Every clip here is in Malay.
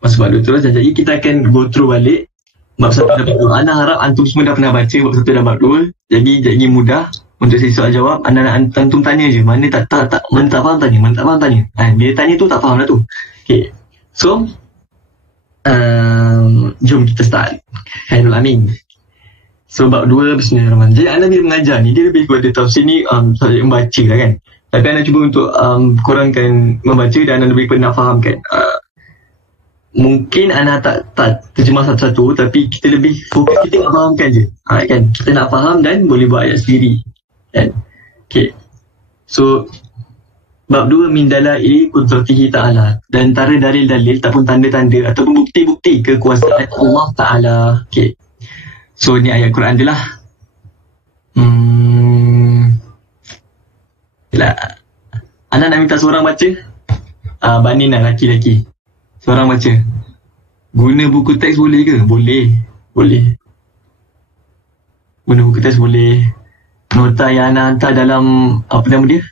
masuk bab 2 terus. Jadi kita akan go through balik bab 1 dan bab 2. Ana harap antum semua dah pernah baca bab 1 dan bab 2. Jadi mudah untuk sesi soal jawab. Antum tanya je. Mana tak faham tanya. Mana tak faham tanya. Bila tanya tu tak faham dah tu. Okay. So jom kita start. Khairul Amin. So bab 2 Bismillahirrahmanirrahim. Jadi anda bila mengajar ni, dia lebih kepada tafsir ni subjek membaca lah kan. Tapi anda cuba untuk kurangkan membaca dan anda lebih kepada nak fahamkan. Mungkin anda tak terjemah satu-satu, tapi kita lebih fokus kita nak fahamkan je. Kan? Kita nak faham dan boleh buat ayat sendiri. Kan? Okay. So bab 2 min dalaili qudratihi ta'ala, dan antara dalil-dalil ataupun tanda-tanda ataupun bukti-bukti kekuasaan Allah Ta'ala. Okay. So ni ayat Quran dia lah. Anda nak minta seorang baca? Banin lah, laki-laki. Seorang baca. Guna buku teks boleh ke? Boleh. Guna buku teks boleh. Nota yang anda hantar dalam apa nama dia?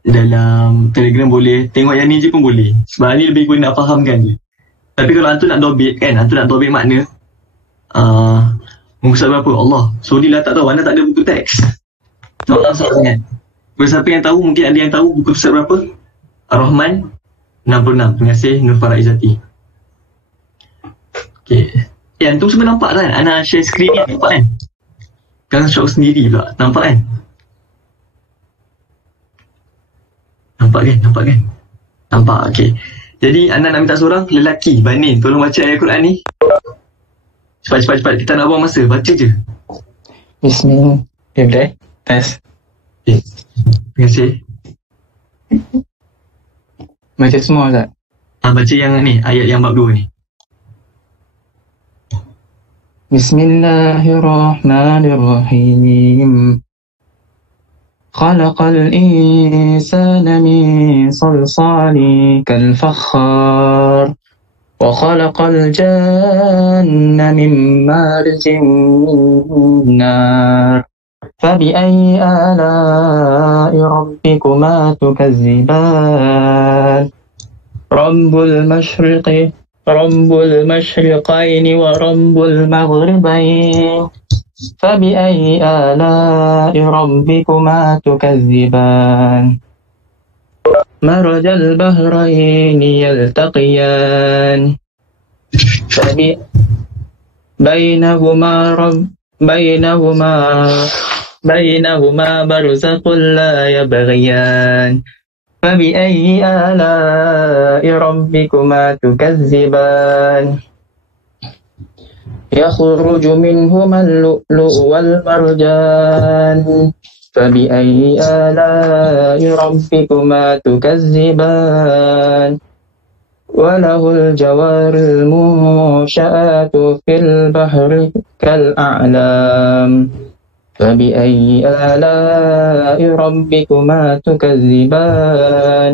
Dalam Telegram boleh. Tengok yang ni je pun boleh. Sebab ni lebih guna nak fahamkan je. Tapi kalau antum nak dobit kan, antum nak dobit makna muka surat berapa? Allah. So dia lah tak tahu, anda tak ada buku teks. Tak masuk sangat. Bagi siapa yang tahu, mungkin ada yang tahu buku surat berapa? Ar-Rahman 66. Terima kasih Nur Faraizati. Okay. Antum semua nampak kan? Ana share screen ni, nampak kan? Kan shock sendiri pula. Nampak kan? Nampak kan? Nampak, okay. Jadi anda nak minta seorang lelaki, Banin, tolong baca ayat Quran ni. Cepat. Kita nak buang masa. Baca je. Bismillah. Okay. Test. Okay. Terima kasih. Baca semua tak? Baca yang ni, ayat yang bab 2 ni. Bismillahirrahmanirrahim. Khalaqal insana min salsalin kal fakhar. وخلق الجن من مارج من نار فبأي آلاء ربكما تكذبان رب المشرقين ورب المغربين فبأي آلاء ربكما تكذبان مرج البحرين يلتقيان بينهما برزخ لا يبغيان فبأي آلاء ربكما تكذبان يخرج منهما اللؤلؤ والمرجان فبأي آلاء ربكما تكذبان وله الجوار المنشآت في البحر كالأعلام فبأي آلاء ربكما تكذبان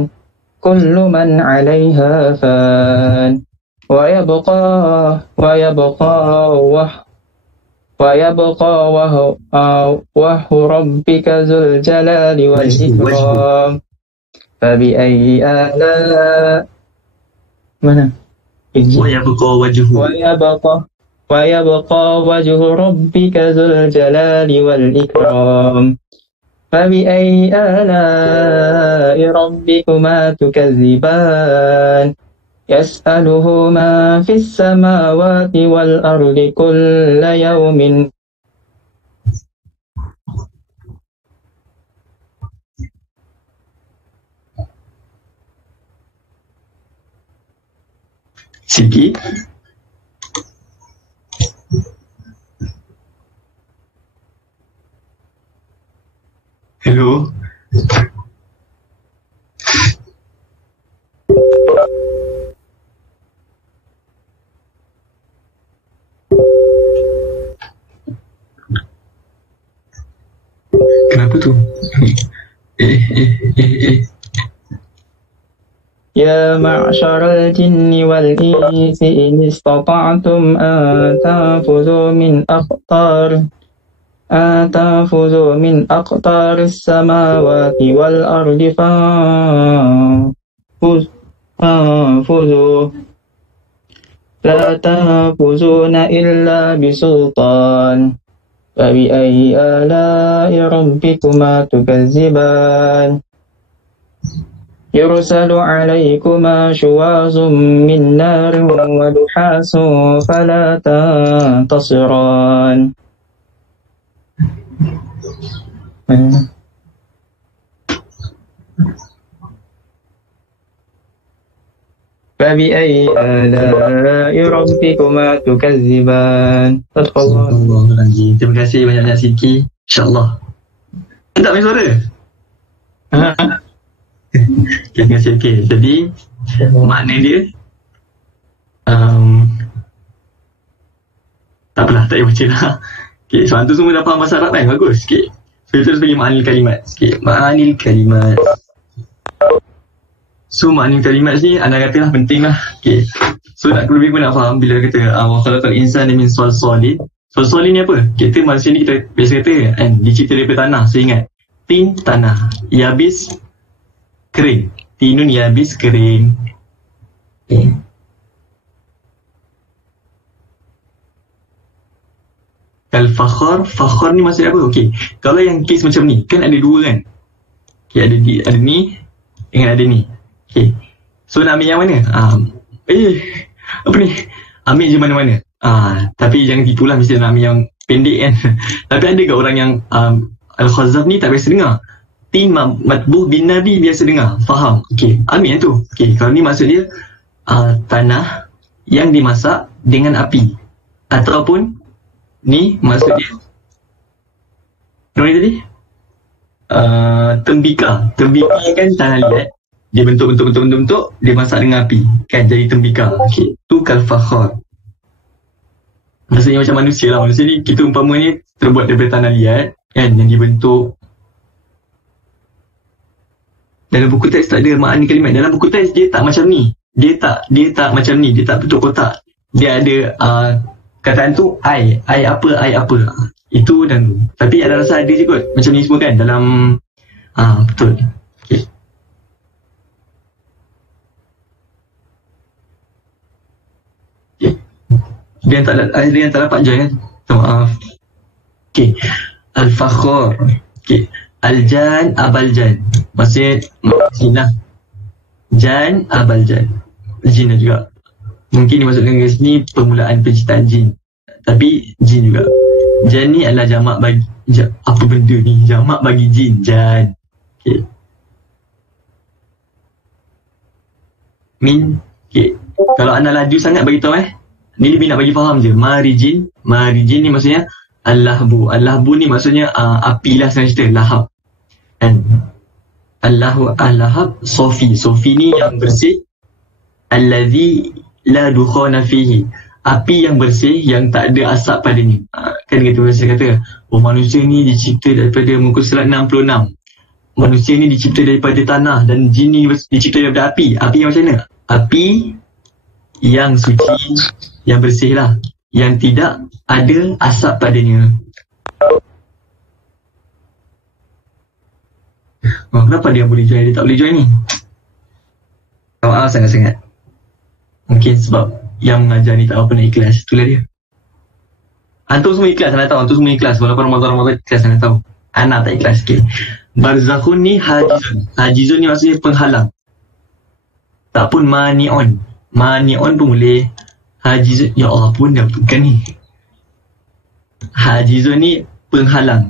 كل من عليها فان ويبقى وجه ربك ذو الجلال والإكرام فبأي آلاء ويبقى وجه ربك ذو الجلال والإكرام فبأي آلاء ربكما تكذبان يسأله ما في السماوات والأرض كل يوم Sikit. Hello. Kenapa tu? يا معشر الجن والإنس إن استطعتم أن تنفذوا من أقطار السماوات والأرض فانفذوا لا تنفذون إلا بسلطان فبأي آلاء ربكما تكذبان يرسل عليكما شواظ من نار ونحاس فلا تنتصران. فبأي آلاء ربكما تكذبان. Astagfirullahaladzim. Terima kasih banyak-banyak Siki. InsyaAllah. Tak main suara? Terima kasih. Okay. Jadi makna dia tak apalah, tak payah baca lah. Okay, soalan tu semua dah faham bahasa Arab kan? Bagus. Okay. So terus bagi ma'anil kalimat. Okay. Ma'anil kalimat. So makna kalimat ni anda katalah penting lah. Okay. So nak lebih pun nak faham bila kata wa khalaqal insana min salsalin. Salsalin ni apa? Kita manusia ni kita biasa kata kan, dicipta daripada tanah. So ingat, tin tanah, yabis kering, tinun yabis kering. Okay. Al-fakhar, fakhar ni maksud apa? Okay. Kalau yang case macam ni, kan ada dua kan? Okay, ada ni dengan ada ni. Okay. So nak ambil yang mana? Apa ni? Ambil je mana-mana. Tapi jangan tipulah mesti nak ambil yang pendek kan. Tapi ada ke orang yang Al-Khazaf ni tak biasa dengar? Tin matbuh bin Nabi biasa dengar. Faham? Okay. Ambil yang tu. Okay. Kalau ni maksud dia tanah yang dimasak dengan api. Ataupun ni maksud dia apa ni tadi? Tembika. Tembika kan tanah liat. Dia bentuk, dia masak dengan api. Kan jadi tembika. Okay. Tu kal-fakhar. Maksudnya macam manusia lah. Manusia ni kita umpama ni terbuat daripada tanah liat. Kan yang dibentuk. Dalam buku teks tak ada makna kalimat. Dalam buku teks dia tak macam ni. Dia tak macam ni. Dia tak bentuk kotak. Dia ada kataan tu I apa. Itu dan tu. Tapi ada rasa ada je kot. Macam ni semua kan dalam betul. Okay. Dia yang tak dapat je kan. Maaf. Okay. Al-fakhar. Okay. Al-jan abaljan. Maksudnya lah. Jan abaljan. Jin juga. Mungkin dimaksudkan ke sini permulaan penciptaan jin. Tapi jin juga. Jan ni adalah jamak bagi apa benda ni? Jamak bagi jin. Jan. Okay. Min. Okay. Kalau anda laju sangat bagi tahu ni lebih nak bagi faham je. Marijin ni maksudnya Al-lahbu. Al-lahbu ni maksudnya api lah senang cerita. Lahab. And Al-lahab Sofi. Sofi ni yang bersih. Alladhi la dukhana fihi. Api yang bersih yang tak ada asap padanya. Kan kita biasa kata, manusia ni dicipta daripada muka surat 66. Manusia ni dicipta daripada tanah dan jin ni dicipta daripada api. Api yang macam mana? Api yang suci, yang bersih lah, yang tidak ada asap padanya. Kenapa dia boleh join, dia tak boleh join ni? Maaf sangat-sangat. Mungkin sebab yang mengajar ni tak apa nak ikhlas. Itulah dia. Antum semua ikhlas, anda tahu. Antum semua ikhlas. Walaupun Ramadan ikhlas, anda tahu. Anak tak ikhlas. Okay. Barzakhun ni hajizun. Hajizun ni maksudnya penghalang. Tak pun mani'on. Mani'on pun boleh. Hajizun, ya Allah pun dah bukan ni. Hajizun ni penghalang.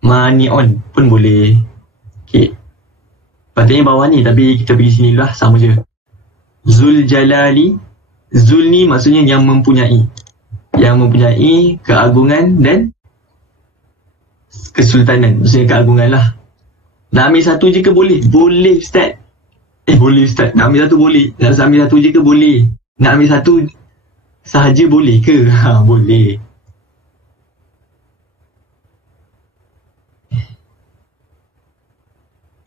Mani'on pun boleh. Okay. Patutnya bawah ni, tapi kita pergi sini lah, sama je. Zul Jalali. Zul ni maksudnya yang mempunyai. Yang mempunyai keagungan dan kesultanan. Maksudnya keagungan lah. Nak ambil satu je ke boleh? Boleh Ustaz. Boleh Ustaz. Nak ambil satu boleh. Nak ambil satu je ke boleh? Nak ambil satu sahaja boleh ke? Boleh.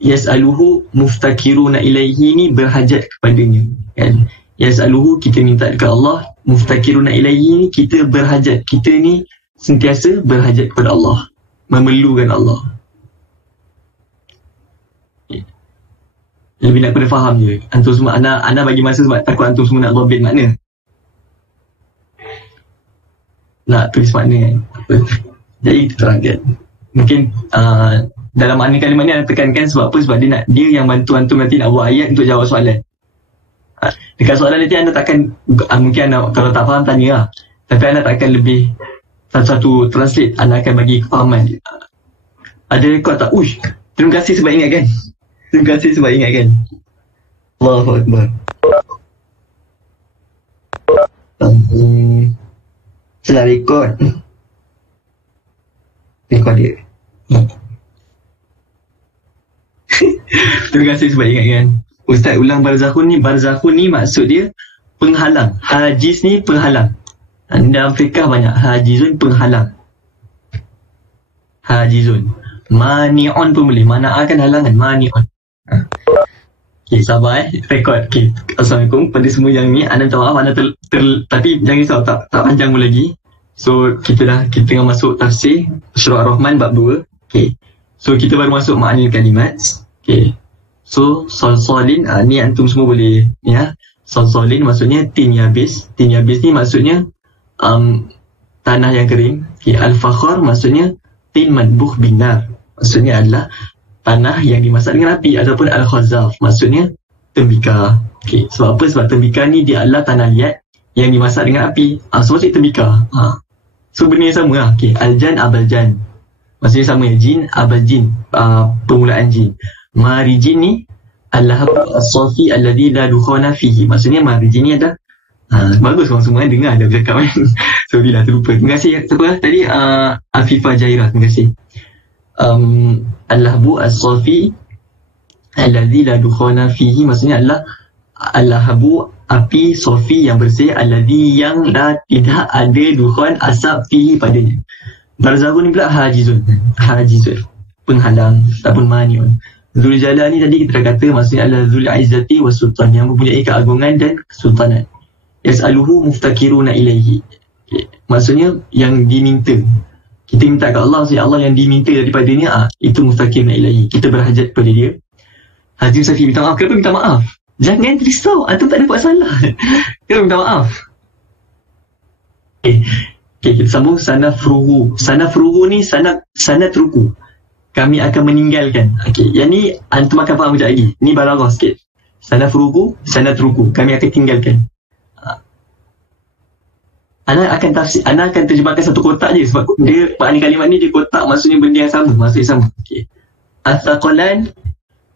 Yas'aluhu muftakiruna ilaihi ni berhajat kepadanya. Kan? Yas'aluhu kita minta dekat Allah. Muftakiruna ilaihi ni kita berhajat. Kita ni sentiasa berhajat kepada Allah. Memerlukan Allah. Lebih nak kena faham je. Antum semua, Ana bagi masa sebab takut antum semua nak dobit makna. nak tulis makna kan. Jadi kita terangkan. Mungkin dalam makna kalimat ni anda tekankan sebab apa? Sebab dia yang bantu antum nanti nak buat ayat untuk jawab soalan. Dekat soalan nanti anda takkan, mungkin anda kalau tak faham tanya lah, tapi anda takkan lebih satu translate, anda akan bagi kefahaman. Ada rekod tak? Uish, terima kasih sebab ingatkan. Terima kasih sebab ingatkan. Allahu Akbar. Salah rekod. Rekod dia. Terima kasih sebab ingatkan. Ustaz ulang barzakhun ni maksud dia penghalang. Hajiz ni penghalang. Dalam fiqah banyak hajizun, penghalang. Hajizun. Mani'un pun boleh. Mana'akan halangan. Mani'un. Okay, sabar rekod. Okay. Assalamualaikum pada semua yang ni. Anda minta maaf, anda tapi jangan risau, tak panjang pun lagi. So kita tengah masuk tafsir Surah Ar-Rahman bab 2. Okay. So kita baru masuk makna kalimat. Okay. So solsolin, ni antum semua boleh ya. Solsolin maksudnya tin yabis. Tin yabis ni maksudnya tanah yang kering. Okay. Al-fakhar maksudnya tin madbukh binar. Maksudnya adalah tanah yang dimasak dengan api. Ataupun al-khazaf maksudnya tembika. Okay. Sebab apa? Sebab tembika ni dia adalah tanah liat yang dimasak dengan api. So maksudnya tembika. So benda yang sama lah. Okay. Al-jan, abal-jan. Maksudnya sama ya. Jin, abal-jin. Permulaan jin. Marijin ni Al-Lahabu As-Safi Alladhi La Dukhana Fihi. Maksudnya marijin ni ada bagus orang semua dengar ada bercakap kan. Sorry lah terlupa. Terima kasih siapa tadi Afifah Jairah. Terima kasih. Al-Lahabu As-Safi Alladhi La Dukhana Fihi maksudnya adalah Al-Lahabu api Sofi yang bersih, Alladhi yang tidak ada dukhan asap fihi padanya. Barzakhun ni pula hajizun penghalang ataupun maniun. Zul Jalal ni tadi kita dah kata maksudnya adalah Zul Izzati wa Sultan yang mempunyai keagungan dan kesultanan. Yas'aluhu muftakiruna ilaihi. Okay. Maksudnya yang diminta. Kita minta ke Allah, maksudnya Allah yang diminta daripadanya, itu muftakiruna ilaihi. Kita berhajat kepada dia. Haji Safi minta maaf. Kenapa minta maaf? Jangan risau, antum tak ada buat salah. Kenapa minta maaf? Okay, kita sambung sanafruhu. Sanafruhu ni sanat ruku. Kami akan meninggalkan. Okey, yang ni antum akan faham sekejap lagi. Ni balaghah sikit. Sanafruhu, sanat ruku. Kami akan tinggalkan. Ana akan terjemahkan satu kotak je sebab dia makna kalimat ni dia kotak maksudnya benda yang sama, maksudnya sama. Okey. As-saqalan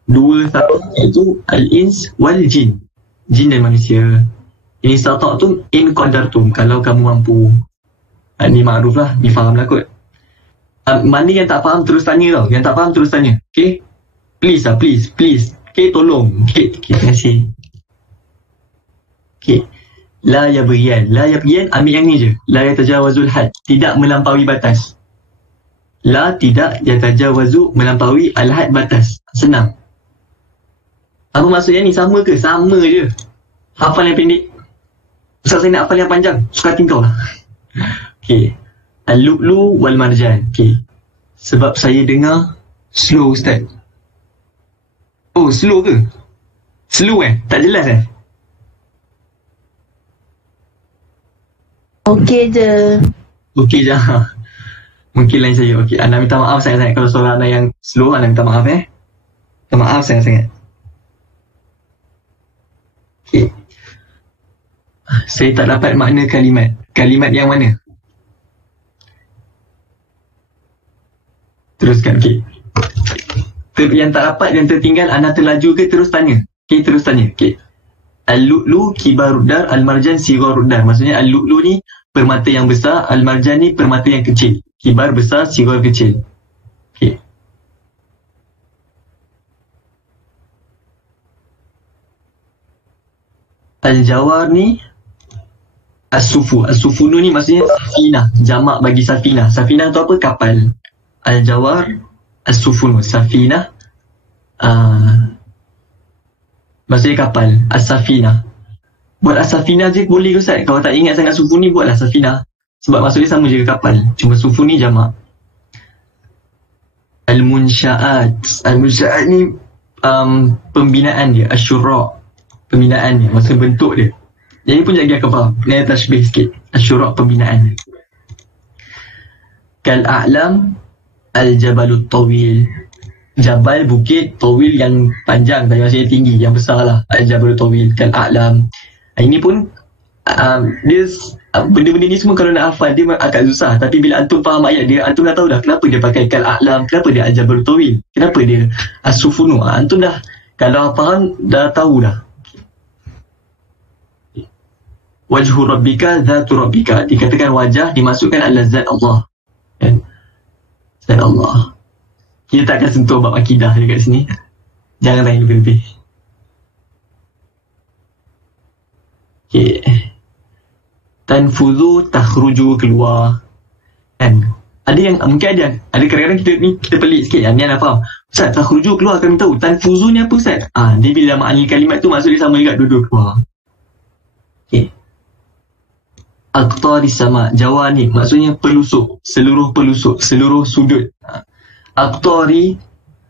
dua satu iaitu al-ins wal jin. Jin dan manusia. Ini satu tu in qadartum kalau kamu mampu. Ni makruf lah, ni faham lah kot. Mana yang tak faham terus tanya tau. Yang tak faham terus tanya. Okay. Please lah, please. Okay, tolong. Okay, terima kasih. Okay. La yabghiyan. La yabghiyan, ambil yang ni je. La yatajawazul had. Tidak melampaui batas. La tidak yatajawazu, melampaui al-had, batas. Senang. Apa maksudnya ni? Sama ke? Sama je. Hafal yang pendek. Ustaz saya nak hafal yang panjang. Suka tingkau lah. Okay. Al-lu'lu wal marjan. Okay. Sebab saya dengar slow Ustaz. Oh, slow ke? Slow tak jelas Okey je. Okey je. Mungkin lain saya. Okey, anda minta maaf sangat-sangat kalau suara anda yang slow. Anda minta maaf Minta maaf sangat-sangat. Okey. Saya tak dapat makna kalimat. Kalimat yang mana? Teruskan. Okey. Yang tak dapat, yang tertinggal, anda terlaju ke terus tanya? Okey, terus tanya. Okey. Al-lu'lu kibarudar, al-marjan sigharudar. Maksudnya al-lu'lu ni permata yang besar, al-marjan ni permata yang kecil. Kibar besar, sighar kecil. Okey. Al-jawar ni as-sufu. As-sufunu ni maksudnya safinah, jamak bagi safinah. Safinah tu apa? Kapal. Al-jawar as-sufunu, safinah maksudnya kapal. As-safinah. Buat as-safinah je boleh ke Ustaz? Kalau tak ingat sangat sufu ni, buatlah safinah. Sebab maksudnya sama je kapal. Cuma sufu ni jamak. Al-munsya'at. Al-munsya'at ni pembinaan dia. Asyura'. Pembinaan dia. Maksudnya bentuk dia. Yang ni pun jadi akan faham. Kena tashbih sikit. Asyura' pembinaan dia. kal a'lam al-jabalut tawil. Jabal, bukit, tawil yang panjang dan yang tinggi, yang besar lah. Al-jabalut tawil, kal a'lam. Ini pun dia benda-benda ni semua kalau nak hafal dia agak susah. Tapi bila antum faham ayat dia, antum dah tahu dah kenapa dia pakai kal a'lam, kenapa dia al-jabalut tawil, kenapa dia as-sufunu. Antum dah, kalau faham, dah tahu dah. Wajhu rabbika zatu rabbika, dikatakan wajah, dimasukkan adalah zat Allah. Zat Allah. Kita tak akan sentuh bab akidah dekat sini. Jangan tanya lebih-lebih. Okay. Tanfuzu takhruju, keluar. Kan? Ada yang mungkin ada kadang-kadang kita pelik sikit. Yang ni nak faham. Ustaz, takhruju keluar, kami tahu. Tanfuzu ni apa Ustaz? Dia bila maknai kalimat tu maksud dia sama juga duduk keluar. Okay. Aqtari sama, jawani, maksudnya pelusuk, seluruh pelusuk, seluruh sudut. Aqtari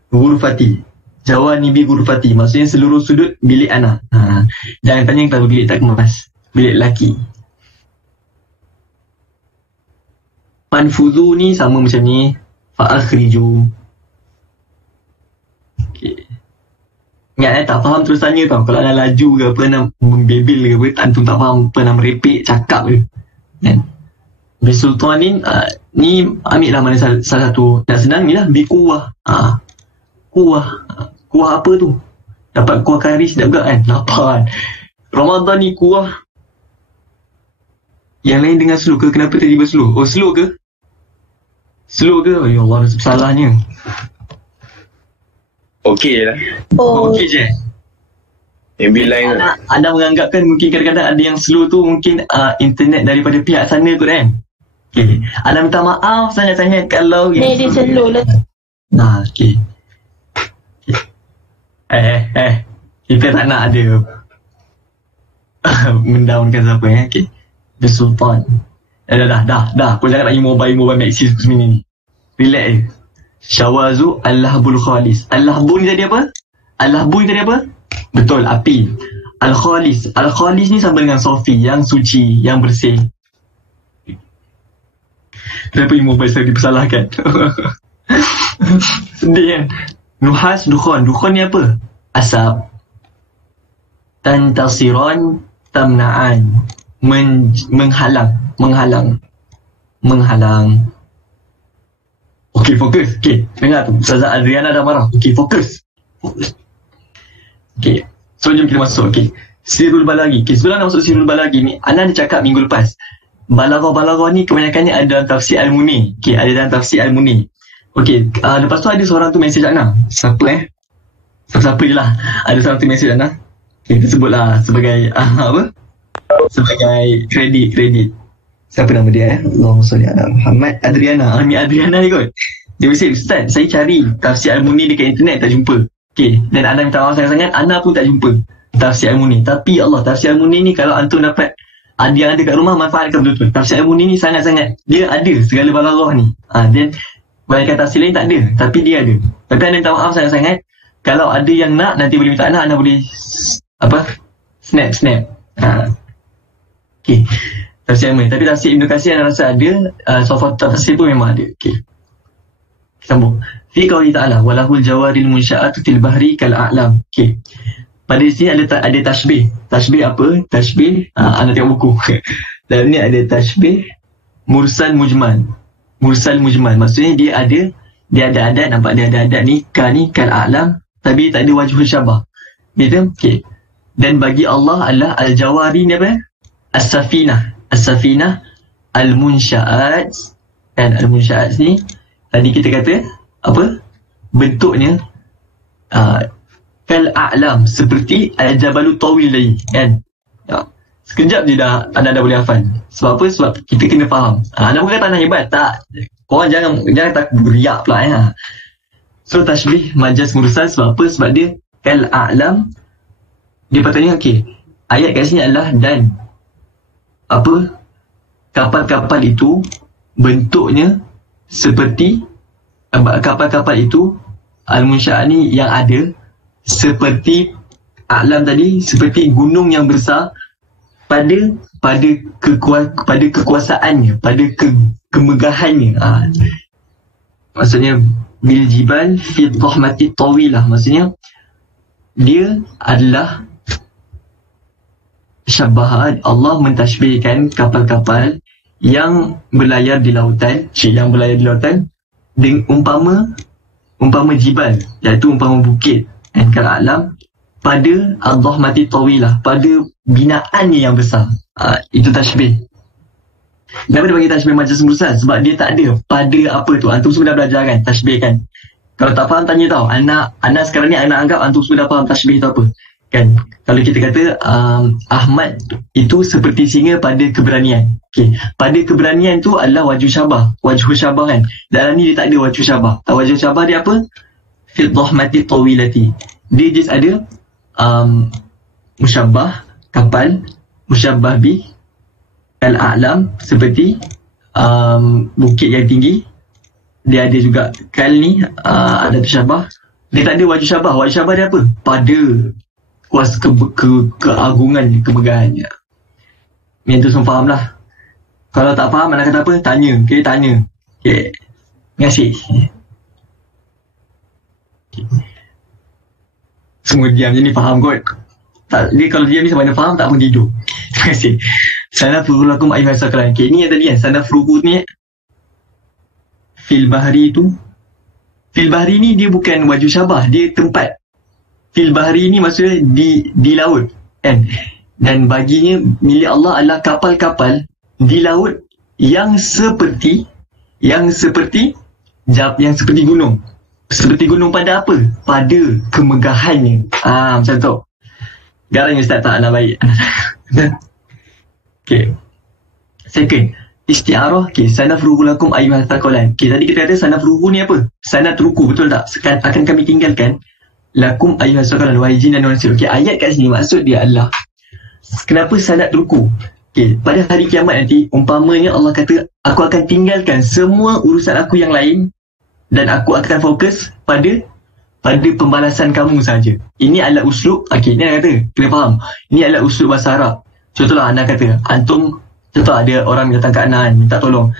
ghurfati, jawani bi ghurfati, maksudnya seluruh sudut bilik anak. Jangan tanya kenapa bilik tak kemas, bilik lelaki. Fanfuzu ni sama macam ni, fa'akhriju. Okay. Ingat tak faham terus tanya tau. Kalau nak laju ke apa, nak membebel ke apa, antum tak faham apa, nak merepek cakap ke kan. Bisultanin ni ambil lah mana salah satu. Nak senang ni lah, bikuah. Kuah apa tu? Dapat kuah kari sedap gak kan? Lapar kan? Ramadan ni kuah. Yang lain dengan slow ke? Kenapa tiba-tiba slow? Oh, slow ke? Slow ke? Ya Allah, rasa salahnya. Okey lah. Okey je. Anda menganggapkan mungkin kadang-kadang ada yang slow tu mungkin internet daripada pihak sana kot kan? Okay. Anda minta maaf sangat-sangat kalau dia slow lah. Okay. Kita tak nak ada mendaunkan siapa okay. The Sultan. Dah. Kau jangan nak mobile maxis semua ni. Relax je. Syawazu al-lahbul khalis. Al-lahbul ni tadi apa? Al-lahbul ni tadi apa? Betul, api. Al-khalis. Al-khalis ni sama dengan Sofi, yang suci, yang bersih. Kenapa mobile saya dipersalahkan? Sedih kan? Nuhas, dukhon. Dukhon ni apa? Asap. Tantasiran, tamna'an. Menghalang. Okey, fokus. Okey, dengar tu. Ustazah Adriana dah marah. Okey, fokus. Okey, so jom kita masuk. Okey, Sirul Balaghi. Okey, sebelum nak masuk Sirul Balaghi ni, Ana ada cakap minggu lepas. Balaghah ni kebanyakannya ada dalam tafsir Al-Muni. Okey, ada dalam tafsir Al-Muni. Okey, lepas tu ada seorang tu mesej Ana. Siapa Siapa je lah. Ada seorang tu mesej Ana. Okey, kita sebutlah sebagai apa? Sebagai kredit. Siapa nama dia Allahumma salli ala Muhammad. Adriana ni kot. Dia mesti Ustaz, saya cari tafsir Al-Muni dekat internet tak jumpa. Okay, dan anda minta maaf sangat-sangat, Ana pun tak jumpa tafsir Al-Muni. Tapi Allah, tafsir Al-Muni ni kalau antum dapat ada yang ada kat rumah, manfaatkan betul-betul. Tafsir Al-Muni ni sangat-sangat, dia ada segala balaghah ni. Dan banyak tafsir lain tak ada, tapi dia ada. Tapi anda minta maaf sangat-sangat, kalau ada yang nak, nanti boleh minta Ana boleh snap. Okay, tafsir Al-Muni. Tapi tafsir Ibn Katsir Ana rasa ada, sofa tafsir pun memang ada. Okay, sambung. Fi qawli ta'ala walahul jawaril munsya'atu fil bahri kal a'lam. Okey. Pada sini ada tashbih. Tashbih apa? Tashbih anda tengok buku. Dalam ni ada tashbih mursal mujmal. Maksudnya dia ada adat, nampak dia ada adat ni kal a'lam, tapi tak ada wajhul syabah. Betul? Okey. Dan bagi Allah adalah al-jawari ni apa? As-safinah al-munsya'at. Dan al-munsya'at ni tadi kita kata apa? Bentuknya kal a'lam, seperti al-jabalut tawil tadi kan. Sekejap je dah anda boleh hafal. Sebab apa? Sebab kita kena faham. Anda bukan tak nak hebat, tak. Korang jangan tak beriak pula So tashbih majaz mursal sebab apa? Sebab dia kal a'lam. Dia patutnya ayat kat sini adalah dan apa? Kapal-kapal itu bentuknya seperti kapal-kapal itu al-munsya'at ni yang ada seperti a'lam tadi, seperti gunung yang besar pada pada kekuasaannya, pada kemegahannya. Maksudnya bil jibal fi dhahmati tawilah, maksudnya dia adalah syabahat. Allah mentashbihkan kapal-kapal yang berlayar di lautan, dengan umpama jibal, iaitu umpama bukit kal alam, pada ad-dhahmati tawilah, pada binaannya yang besar. Itu tashbih. Kenapa dia bagi tashbih macam sembusan? Sebab dia tak ada pada apa tu. Antum semua dah belajar kan tashbih kan. Kalau tak faham tanya tau. Anak sekarang ni anak anggap antum semua dah faham tashbih tu apa kan. Kalau kita kata Ahmad itu seperti singa pada keberanian. Okay. Pada keberanian tu adalah wajhu syabah kan. Dalam ni dia tak ada wajhu syabah. Wajhu syabah dia apa? Fil dhahmati tawilati. Dia just ada musyabbah kapal, musyabbah bi al-a'lam seperti bukit yang tinggi. Dia ada juga kal ni ada tasyabbah. Dia tak ada wajhu syabah. Wajhu syabah dia apa? Pada kuasa keagungan, kemegahannya. Yang tu semua faham lah. Kalau tak faham nak kata apa? Tanya. Okay, tanya. Okay. Terima kasih. Okay. Semua diam je ni faham kot. Tak, dia kalau diam ni sama ada faham tak pun tidur. Terima kasih. Sanafrugu lakum ayyuhas saqalan. Okay, ni yang tadi kan. Sanafrugu ni fil bahri tu. Fil bahri ni dia bukan wajhu syabah, dia tempat. Fil bahri ni maksudnya di laut kan. Dan baginya milik Allah adalah kapal-kapal di laut yang seperti gunung. Seperti gunung pada apa? Pada kemegahannya. Macam tu. Garangnya Ustaz tak nak baik. Okay. Second, isti'arah. Okay, sanafrugu lakum ayyuhas saqalan. Okay, tadi kita kata sanafrugu ni apa? Sanatruku, betul tak? Akan kami tinggalkan lakum ayyuhas saqalan, wahai jin dan manusia. Okay, ayat kat sini maksud dia adalah kenapa sanatruku? Okay, pada hari kiamat nanti, umpamanya Allah kata, aku akan tinggalkan semua urusan aku yang lain dan aku akan fokus pada pembalasan kamu saja. Ini adalah uslub. Okay, ni anda kata, kena faham. Ini adalah uslub bahasa Arab. Contohlah anda kata, contoh ada orang datang ke Ana minta tolong,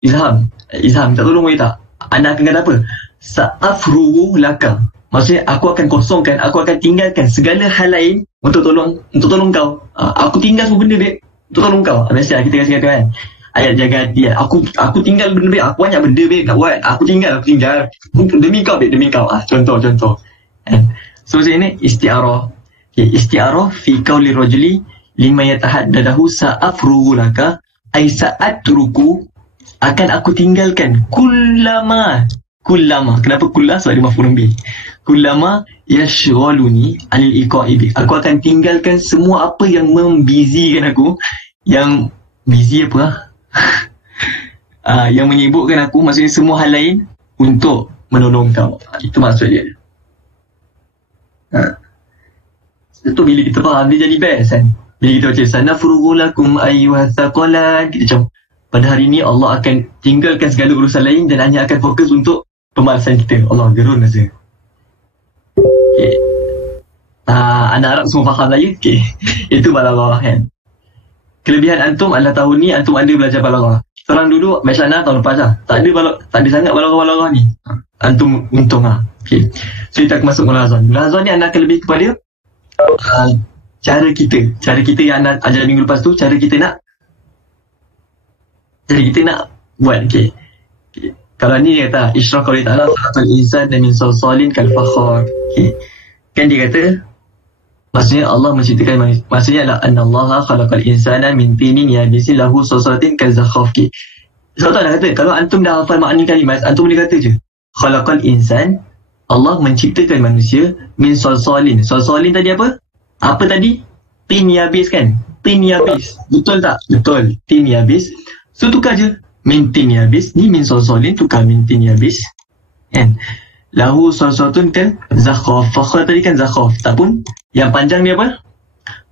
Izham minta tolong boleh tak? Anda akan kata apa? Sa'afrugu laka. Maksudnya aku akan kosongkan, aku akan tinggalkan segala hal lain untuk tolong kau. Aku tinggal semua benda babe untuk tolong kau. Biasa kita kata kan, ayat jaga hati. Aku tinggal benda babe, aku banyak benda babe nak buat. Aku tinggal demi kau babe, demi kau. Contoh. So macam ni isti'arah. Okay, isti'arah fi qauli rajuli lima yatahaddadahu sa'afrugu laka, ai sa'atruku, akan aku tinggalkan kullama. Kenapa kulla? Sebab dia maf'ulun bih. Kullama yashghaluni anil iqa'i bi. Aku akan tinggalkan semua apa yang membizikan aku. Yang busy apa? Yang menyibukkan aku, maksudnya semua hal lain untuk menolong kau. Itu maksud dia. Itu bila kita faham, dia jadi best kan. Bila kita baca sanafrugu lakum ayyuhas saqalan, kita macam pada hari ini Allah akan tinggalkan segala urusan lain dan hanya akan fokus untuk pembalasan kita. Allah gerun rasa. Okay. Anak Arab semua faham lah ya. Okay. Itu balaghah kan. Kelebihan antum adalah tahun ni antum ada belajar balaghah. Seorang dulu Masyana tahun lepas lah. Tak ada sangat balaghah ni. Antum untung lah. Okay. So kita akan masuk mulazan. Mulazan ni anda akan lebih kepada cara kita yang anda ajar minggu lepas tu, cara kita nak buat. Okay. Kalau ni dia kata Isyraq qauli ta'ala khalaqal insana min salsalin kal fakhar. Okay. Kan dia kata maksudnya Allah menciptakan maksudnya adalah annallaha khalaqal insana min tinin yabisin lahu salsalatin kal zakhaf. Okay. So tak nak kata kalau antum dah hafal makna kalimat, antum boleh kata je khalaqal insan, Allah menciptakan manusia min salsalin. Salsalin tadi apa? Apa tadi? Tin yabis kan? Tin yabis. Betul tak? Betul. Tin yabis. So tukar je. Min tin yabis. Ni min salsalin, tukar min tin yabis. Kan? Lahu salsatun kan zakhaf. Fakhar tadi kan zakhaf. Tak pun. Yang panjang dia apa?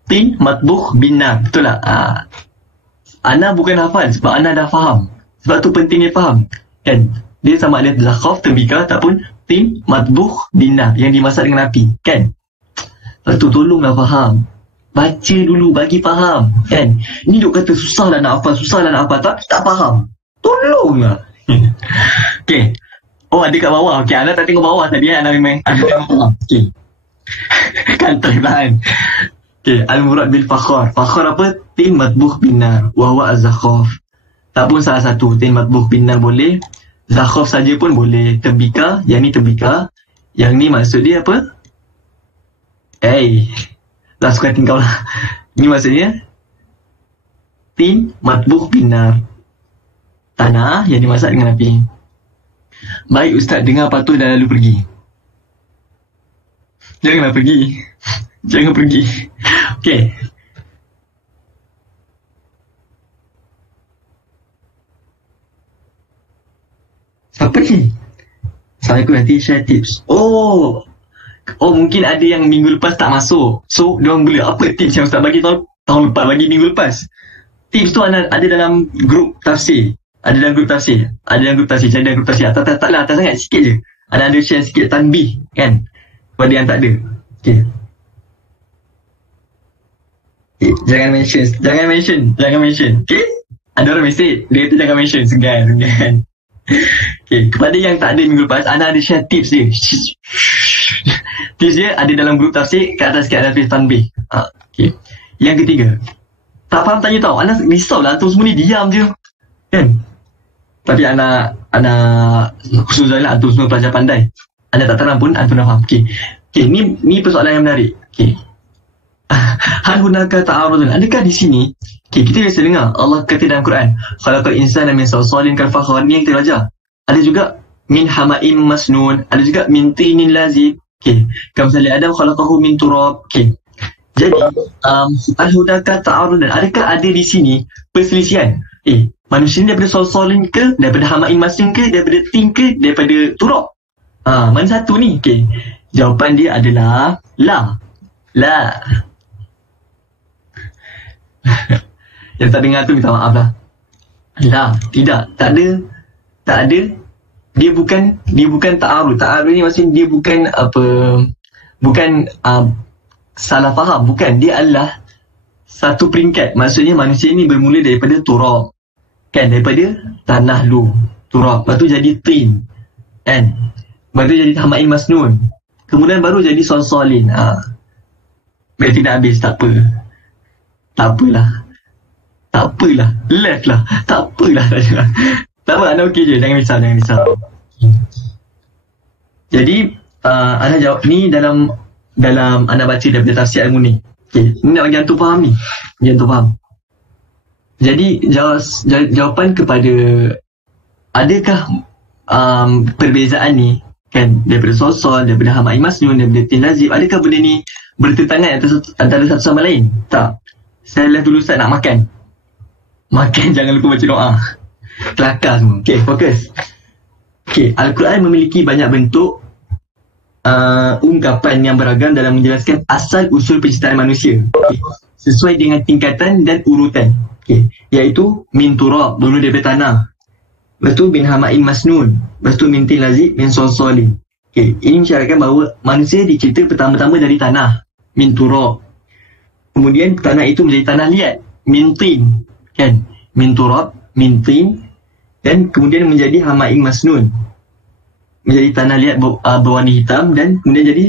Tin matbukh binnar. Betul tak? Ana bukan hafal sebab Ana dah faham. Sebab tu pentingnya faham. Kan? Dia sama ada zakhaf, tembikar, tak pun tin matbukh binnar. Yang dimasak dengan api. Kan? Lepas tu tolonglah faham. Baca dulu, bagi faham. Kan? Ni duk kata susah lah nak hafal, tapi tak faham. Tolonglah. Okay. Oh, ada kat bawah. Okay, anda tak tengok bawah tadi. Anda memang ada tengok bawah. Okay. Kan terlahan. Okay, al-murad bil fakhar. Fakhar apa? Tin matbuh binar. Wahwa az-zakhaf. Tak pun salah satu. Tin matbuh binar boleh. Zakhaf saja pun boleh. Tebika. Yang ni tebika. Yang ni maksud dia apa? Lah suka tinggal lah. Ni maksudnya tin matbuh binar. Tanah yang dimasak dengan api. Baik Ustaz, dengar patuh dah lalu pergi. Janganlah pergi. Jangan pergi. Okay. Siapa ni? Saya nanti share tips. Oh, mungkin ada yang minggu lepas tak masuk. So, diorang boleh apa tips yang Ustaz bagi tahun lepas, bagi minggu lepas. Tips tu ada dalam grup tafsir. Ada dalam grup tafsir. Cari dalam grup tafsir. Taklah, atas sangat, sikit je. Ada share sikit tanbih, kan? Pada yang tak ada. Okay. Jangan mention. Okay? Ada orang mesej, dia kata jangan mention, segan. Okay, kepada yang tak ada minggu lepas, Ana ada share tips dia. Tips dia ada dalam grup tafsir, kat atas sikit ada tulis tanbih. Okay. Yang ketiga, tak faham tanya tahu. Ana risau lah, antum semua ni diam je. Kan? Tapi Ana khususnya antum semua pelajar pandai. Ana tak terang pun, antum dah faham. Okay, ni persoalan yang menarik. Okay. Hal hunaka ta'arudun. Adakah di sini, kita biasa dengar Allah kata dalam Quran, khalaqal insana min salsalin kal fakhar. Ni yang kita belajar. Ada juga min hama'in masnun, ada juga min tinin lazib. Kama sali Adam khalaqahu min turab. Jadi hal hunaka ta'arudun. Adakah ada di sini perselisihan? Manusia ni daripada salsalin ke, daripada hama'in masnun ke, daripada tin ke, daripada turab? Mana satu ni? Jawapan dia adalah la. Yang tak dengar tu minta maaf lah. Tidak, tak ada. Dia bukan ta'arud. Ta'arud ni maksudnya dia bukan salah faham. Bukan, dia adalah satu peringkat. Maksudnya manusia ni bermula daripada turab, kan, daripada tanah lu, turab, lepas tu jadi tin, kan, lepas tu jadi hama'in masnun, kemudian baru jadi salsalin. Berarti dah habis. Tak apalah. Left lah. Tak apalah. Tak apa, anda okey je. Jangan risau. Jadi anda jawab ni dalam anda baca daripada tafsir Al-Muni. Ni nak bagi antum faham ni. Jadi jawapan kepada adakah perbezaan ni, kan, daripada sosol, daripada hama'in masnun, daripada tin lazib, adakah benda ni bertentangan antara satu sama lain? Tak. Saya lihat dulu Ustaz nak makan, jangan lupa baca doa. Kelakar semua. Okay, fokus. Al-Quran memiliki banyak bentuk ungkapan yang beragam dalam menjelaskan asal usul penciptaan manusia, sesuai dengan tingkatan dan urutan. Iaitu min turab, dulu daripada tanah, lepas tu min hama'in masnun, lepas tu min tin lazib, min salsalin. Ini mensyaratkan bahawa manusia dicipta pertama-tama dari tanah, min turab. Kemudian tanah itu menjadi tanah liat, min tin, kan, min turab, min tin, dan kemudian menjadi hama'in masnun, menjadi tanah liat berwarna hitam, dan kemudian jadi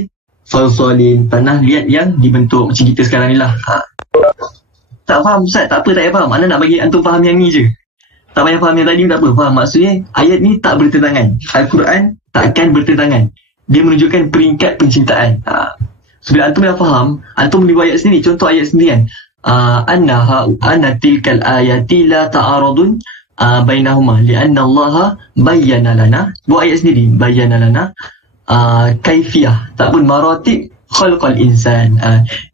salsalin, tanah liat yang dibentuk macam kita sekarang ni lah. Tak faham Ustaz? Tak apa, tak payah faham. Mana nak bagi antum faham yang ni je. Tak payah faham yang tadi, tak apa. Faham? Maksudnya ayat ni tak bertentangan. Al-Quran takkan bertentangan. Dia menunjukkan peringkat penciptaan. Bila antum dah faham, antum boleh buat ayat sendiri. Contoh ayat sendiri kan. Anna tilkal ayati la ta'aradun bainahuma li'anna Allah bayyana lana. Buat ayat sendiri. Bayyana lana kaifiyah. Tak pun maratib khalqal insan.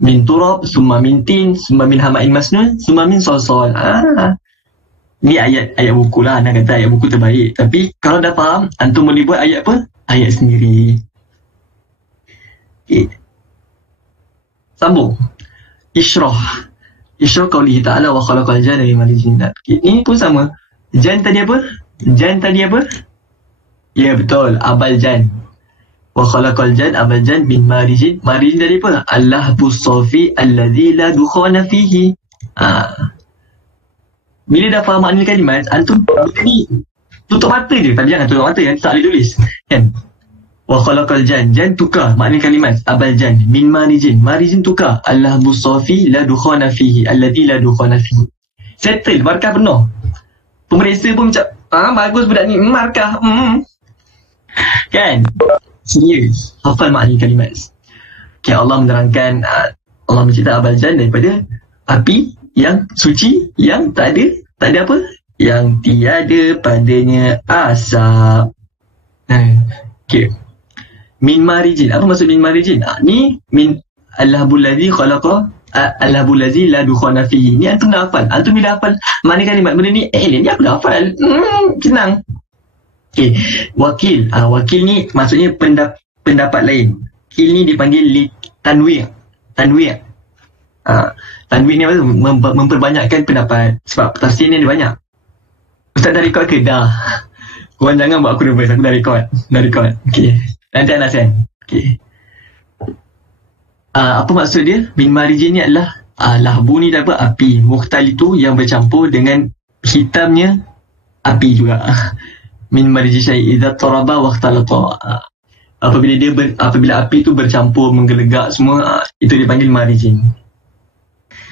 Min turab, summa min tin, summa min hama'in masnun, summa min salsal. Ni ayat buku lah. Anda kata ayat buku terbaik. Tapi kalau dah faham, antum boleh buat ayat apa? Ayat sendiri. Sambung. Isyrah qawlihi ta'ala wa khalaqal janna min marijin min nar. Ini pun sama. Jan tadi apa? Ya betul, abal jan. Wa khalaqal jan abal jan min marijin. Marijin dari apa? Al-lahbus safi alladhi la dukhana fihi. Bila dah faham makna kalimat, antum ni tutup mata je. Tapi jangan tutup mata, yang tak boleh tulis. Kan? Wa khalaqal jan. Jan tukar makna kalimat. Abal jan min marijin. Marijin tukar. Al-lahbus safi la dukhana fihi alladhi la dukhana fihi. Settle, markah penuh. Pemeriksa pun macam, bagus budak ni, markah. Kan? Serius, hafal makna kalimat. Okay, Allah menerangkan, Allah mencipta abal jan daripada api yang suci, yang tak ada apa? Yang tiada padanya asap. Okay. Min marijin. Apa maksud min marijin? Ni min Allahul ladzi khalaqa Allahul ladzi la dukhana fihi. Ni antum dah hafal. Antum dah hafal makna kalimat. Benda ni alien, ni aku dah hafal. Senang. Okay. Wakil. Wakil ni maksudnya pendapat lain. Wakil ni dipanggil tanwir. Tanwir ni apa? Memperbanyakkan pendapat. Sebab tafsir ni ada banyak. Ustaz dah record ke? Dah. Korang jangan buat aku nervous. Aku dah record. Okay. Nanti Anas kan? Okay. Apa maksud dia? Min marijin ni adalah lahbu ni apa? Api. Mukhtal itu yang bercampur dengan hitamnya api juga. Min marijin syai' idza taraba wa ikhtalata. Apabila api tu bercampur, menggelegak semua, itu dipanggil marijin.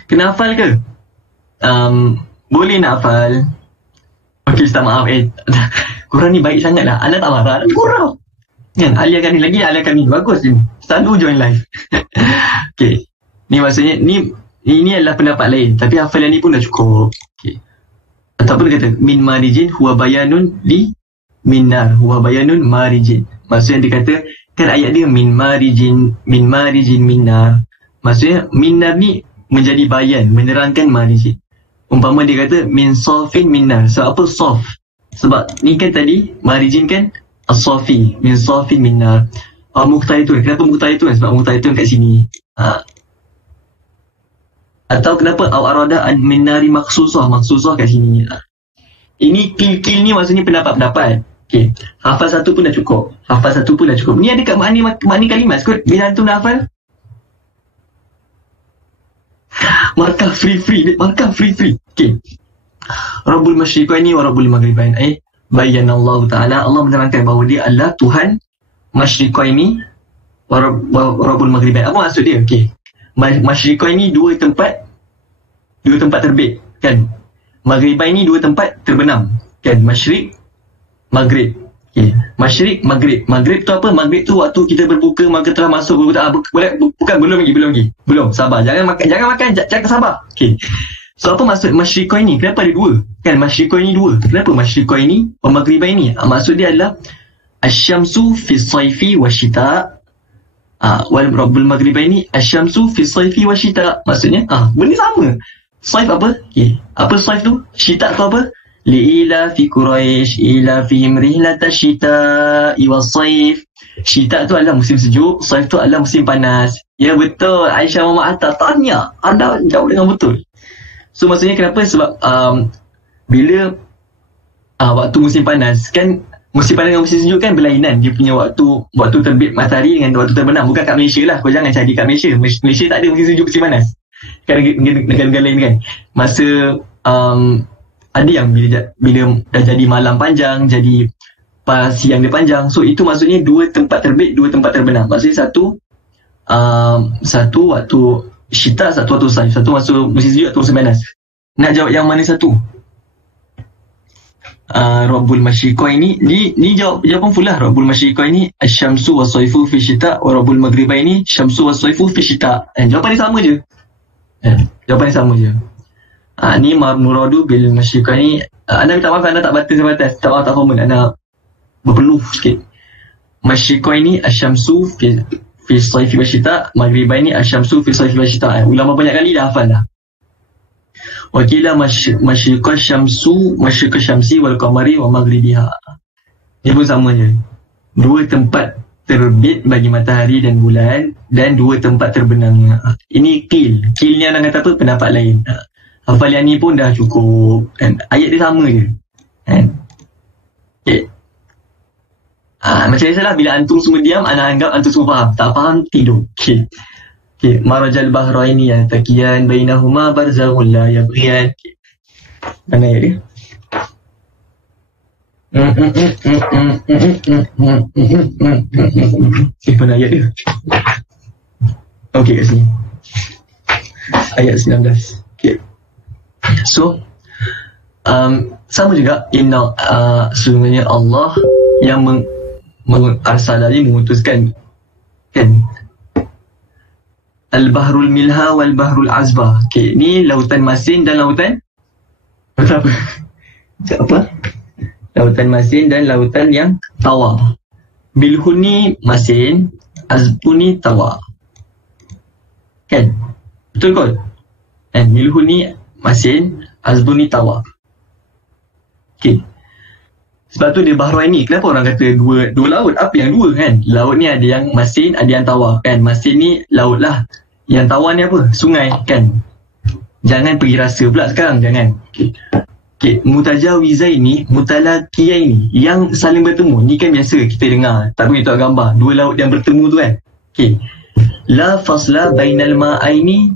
Kena hafal ke? Boleh nak hafal. Okey, Ustaz maaf. Korang ni baik sangat lah. Anda tak marah. Korang. Kan? Alia kami lagi. Bagus ni. Selalu join live. Okey. Ni maksudnya, ini adalah pendapat lain. Tapi hafalan ni pun dah cukup. Okey. Ataupun dia kata, min marijin huwa bayanun li minnar. Huwa bayanun marijin. Maksudnya dia kata, kan ayat dia min marijin minnar. Maksudnya, minnar ni menjadi bayan, menerangkan marijin. Umpama dia kata, min sofin minnar. Sebab apa sof? Sebab ni kan tadi, marijin kan as-sofi, min sofin minnar. Muqtaitun. Kenapa muqtaitun? Sebab muqtaitun kat sini. Atau kenapa arada an minnari maksusah kat sini. Ini kil ni maksudnya pendapat-pendapat. Okey. Hafal satu pun dah cukup. Ni ada kat makna kalimat. Sekut bila antum dah hafal. Markah free. Okey. Rabbul masyriqaini wa rabbul maghribain. Bayanallahu ta'ala. Allah menerangkan bahawa dia adalah Tuhan masyriqaini wa rabbul maghribain. Apa maksud dia? Okey. Masyriqaini dua tempat terbit kan. Maghribain ni dua tempat terbenam kan. Masyriq, maghrib. Okay. Masyriq, maghrib. Maghrib tu apa? Maghrib tu waktu kita berbuka, maka telah masuk bukan belum lagi. Belum, sabar. Jangan makan, jangan sabar. Okay. So apa maksud masyriqain ni? Kenapa ada dua? Kan masyriqain ni dua. Kenapa masyriqain ni wa maghribain ni? Maksud dia adalah asy-syamsu fi sayfi wa syita. Wal rabbul maghribain ni asy-syamsu fi sayfi wa syita. Maksudnya benda sama. Saif apa? Okay. Apa saif tu? Syita tu apa? Li'ila fi Quraisy ila fihim rihlata syita'i was-saif. Syita tu adalah musim sejuk, saif tu adalah musim panas. Ya betul, Aisyah Mama Atta tanya. Anda jawab dengan betul. So maksudnya kenapa? Sebab bila waktu musim panas kan, musim panas dengan musim sejuk kan berlainan. Dia punya waktu terbit matahari dengan waktu terbenam. Bukan kat Malaysia lah. Kau jangan cari kat Malaysia. Malaysia tak ada musim sejuk, musim panas. Kan negara-negara lain kan. Masa ada yang bila dah jadi malam panjang, jadi siang dia panjang. So itu maksudnya dua tempat terbit, dua tempat terbenam. Maksudnya satu waktu syita, satu waktu saif. Satu masuk musim sejuk, satu musim panas. Nak jawab yang mana satu? Rabbul masyriqaini ni jawapan full lah. Rabbul masyriqaini asy-syamsu was-sayfu fi syita wa rabbul maghribaini syamsu was-sayfu fi syita. Jawapan dia sama je. Jawapan dia sama je. Ni muradu bil masyriqaini. Anda minta maaf, anda tak batas sebatas. Tak maaf, tak formal. Anda berpeluh sikit. Masyriqaini asy-syamsu fi sayfi wa syita, maghribaini asy-syamsu fi sayfi wa syita. Ulama banyak kali dah hafal dah. Wakila masyriqas syamsi wal qamari wa maghribiha. Dia pun sama je. Dua tempat terbit bagi matahari dan bulan, dan dua tempat terbenamnya. Ini qil. Qil ni orang kata apa? Pendapat lain. Hafalan ni pun dah cukup. Ayat dia sama je. Okay. Macam biasalah, bila antum semua diam, ana anggap antum semua faham. Tak faham, tidur. Okay. Marajal bahraini yaltaqiyan bainahuma barzakhun la yabghiyan. Mana ayat dia? Mana ayat dia? Okey, kat sini. Ayat 19. Okay. So, sama juga, sesungguhnya Allah yang arsalali, memutuskan, kan, Al-Bahrul Milha wal-Bahrul Azbah. Okay, ni lautan masin dan lautan apa? Lautan masin dan lautan yang tawar. Bilhuni masin, azbuni tawar. Kan? Betul kot? Kan? Bilhuni masin, azbuni tawar. Okay. Sebab tu dia Bahrain ni, kenapa orang kata dua laut? Apa yang dua, kan? Laut ni ada yang masin, ada yang tawar, kan? Masin ni laut lah. Yang tawar ni apa? Sungai, kan? Jangan pergi rasa pula sekarang, jangan. Okay. Mutajawizai ni, mutalakiyai ni, yang saling bertemu. Ni kan biasa kita dengar, tak boleh tahu gambar. Dua laut yang bertemu tu, kan? Okay. La fasla bainal ma'aini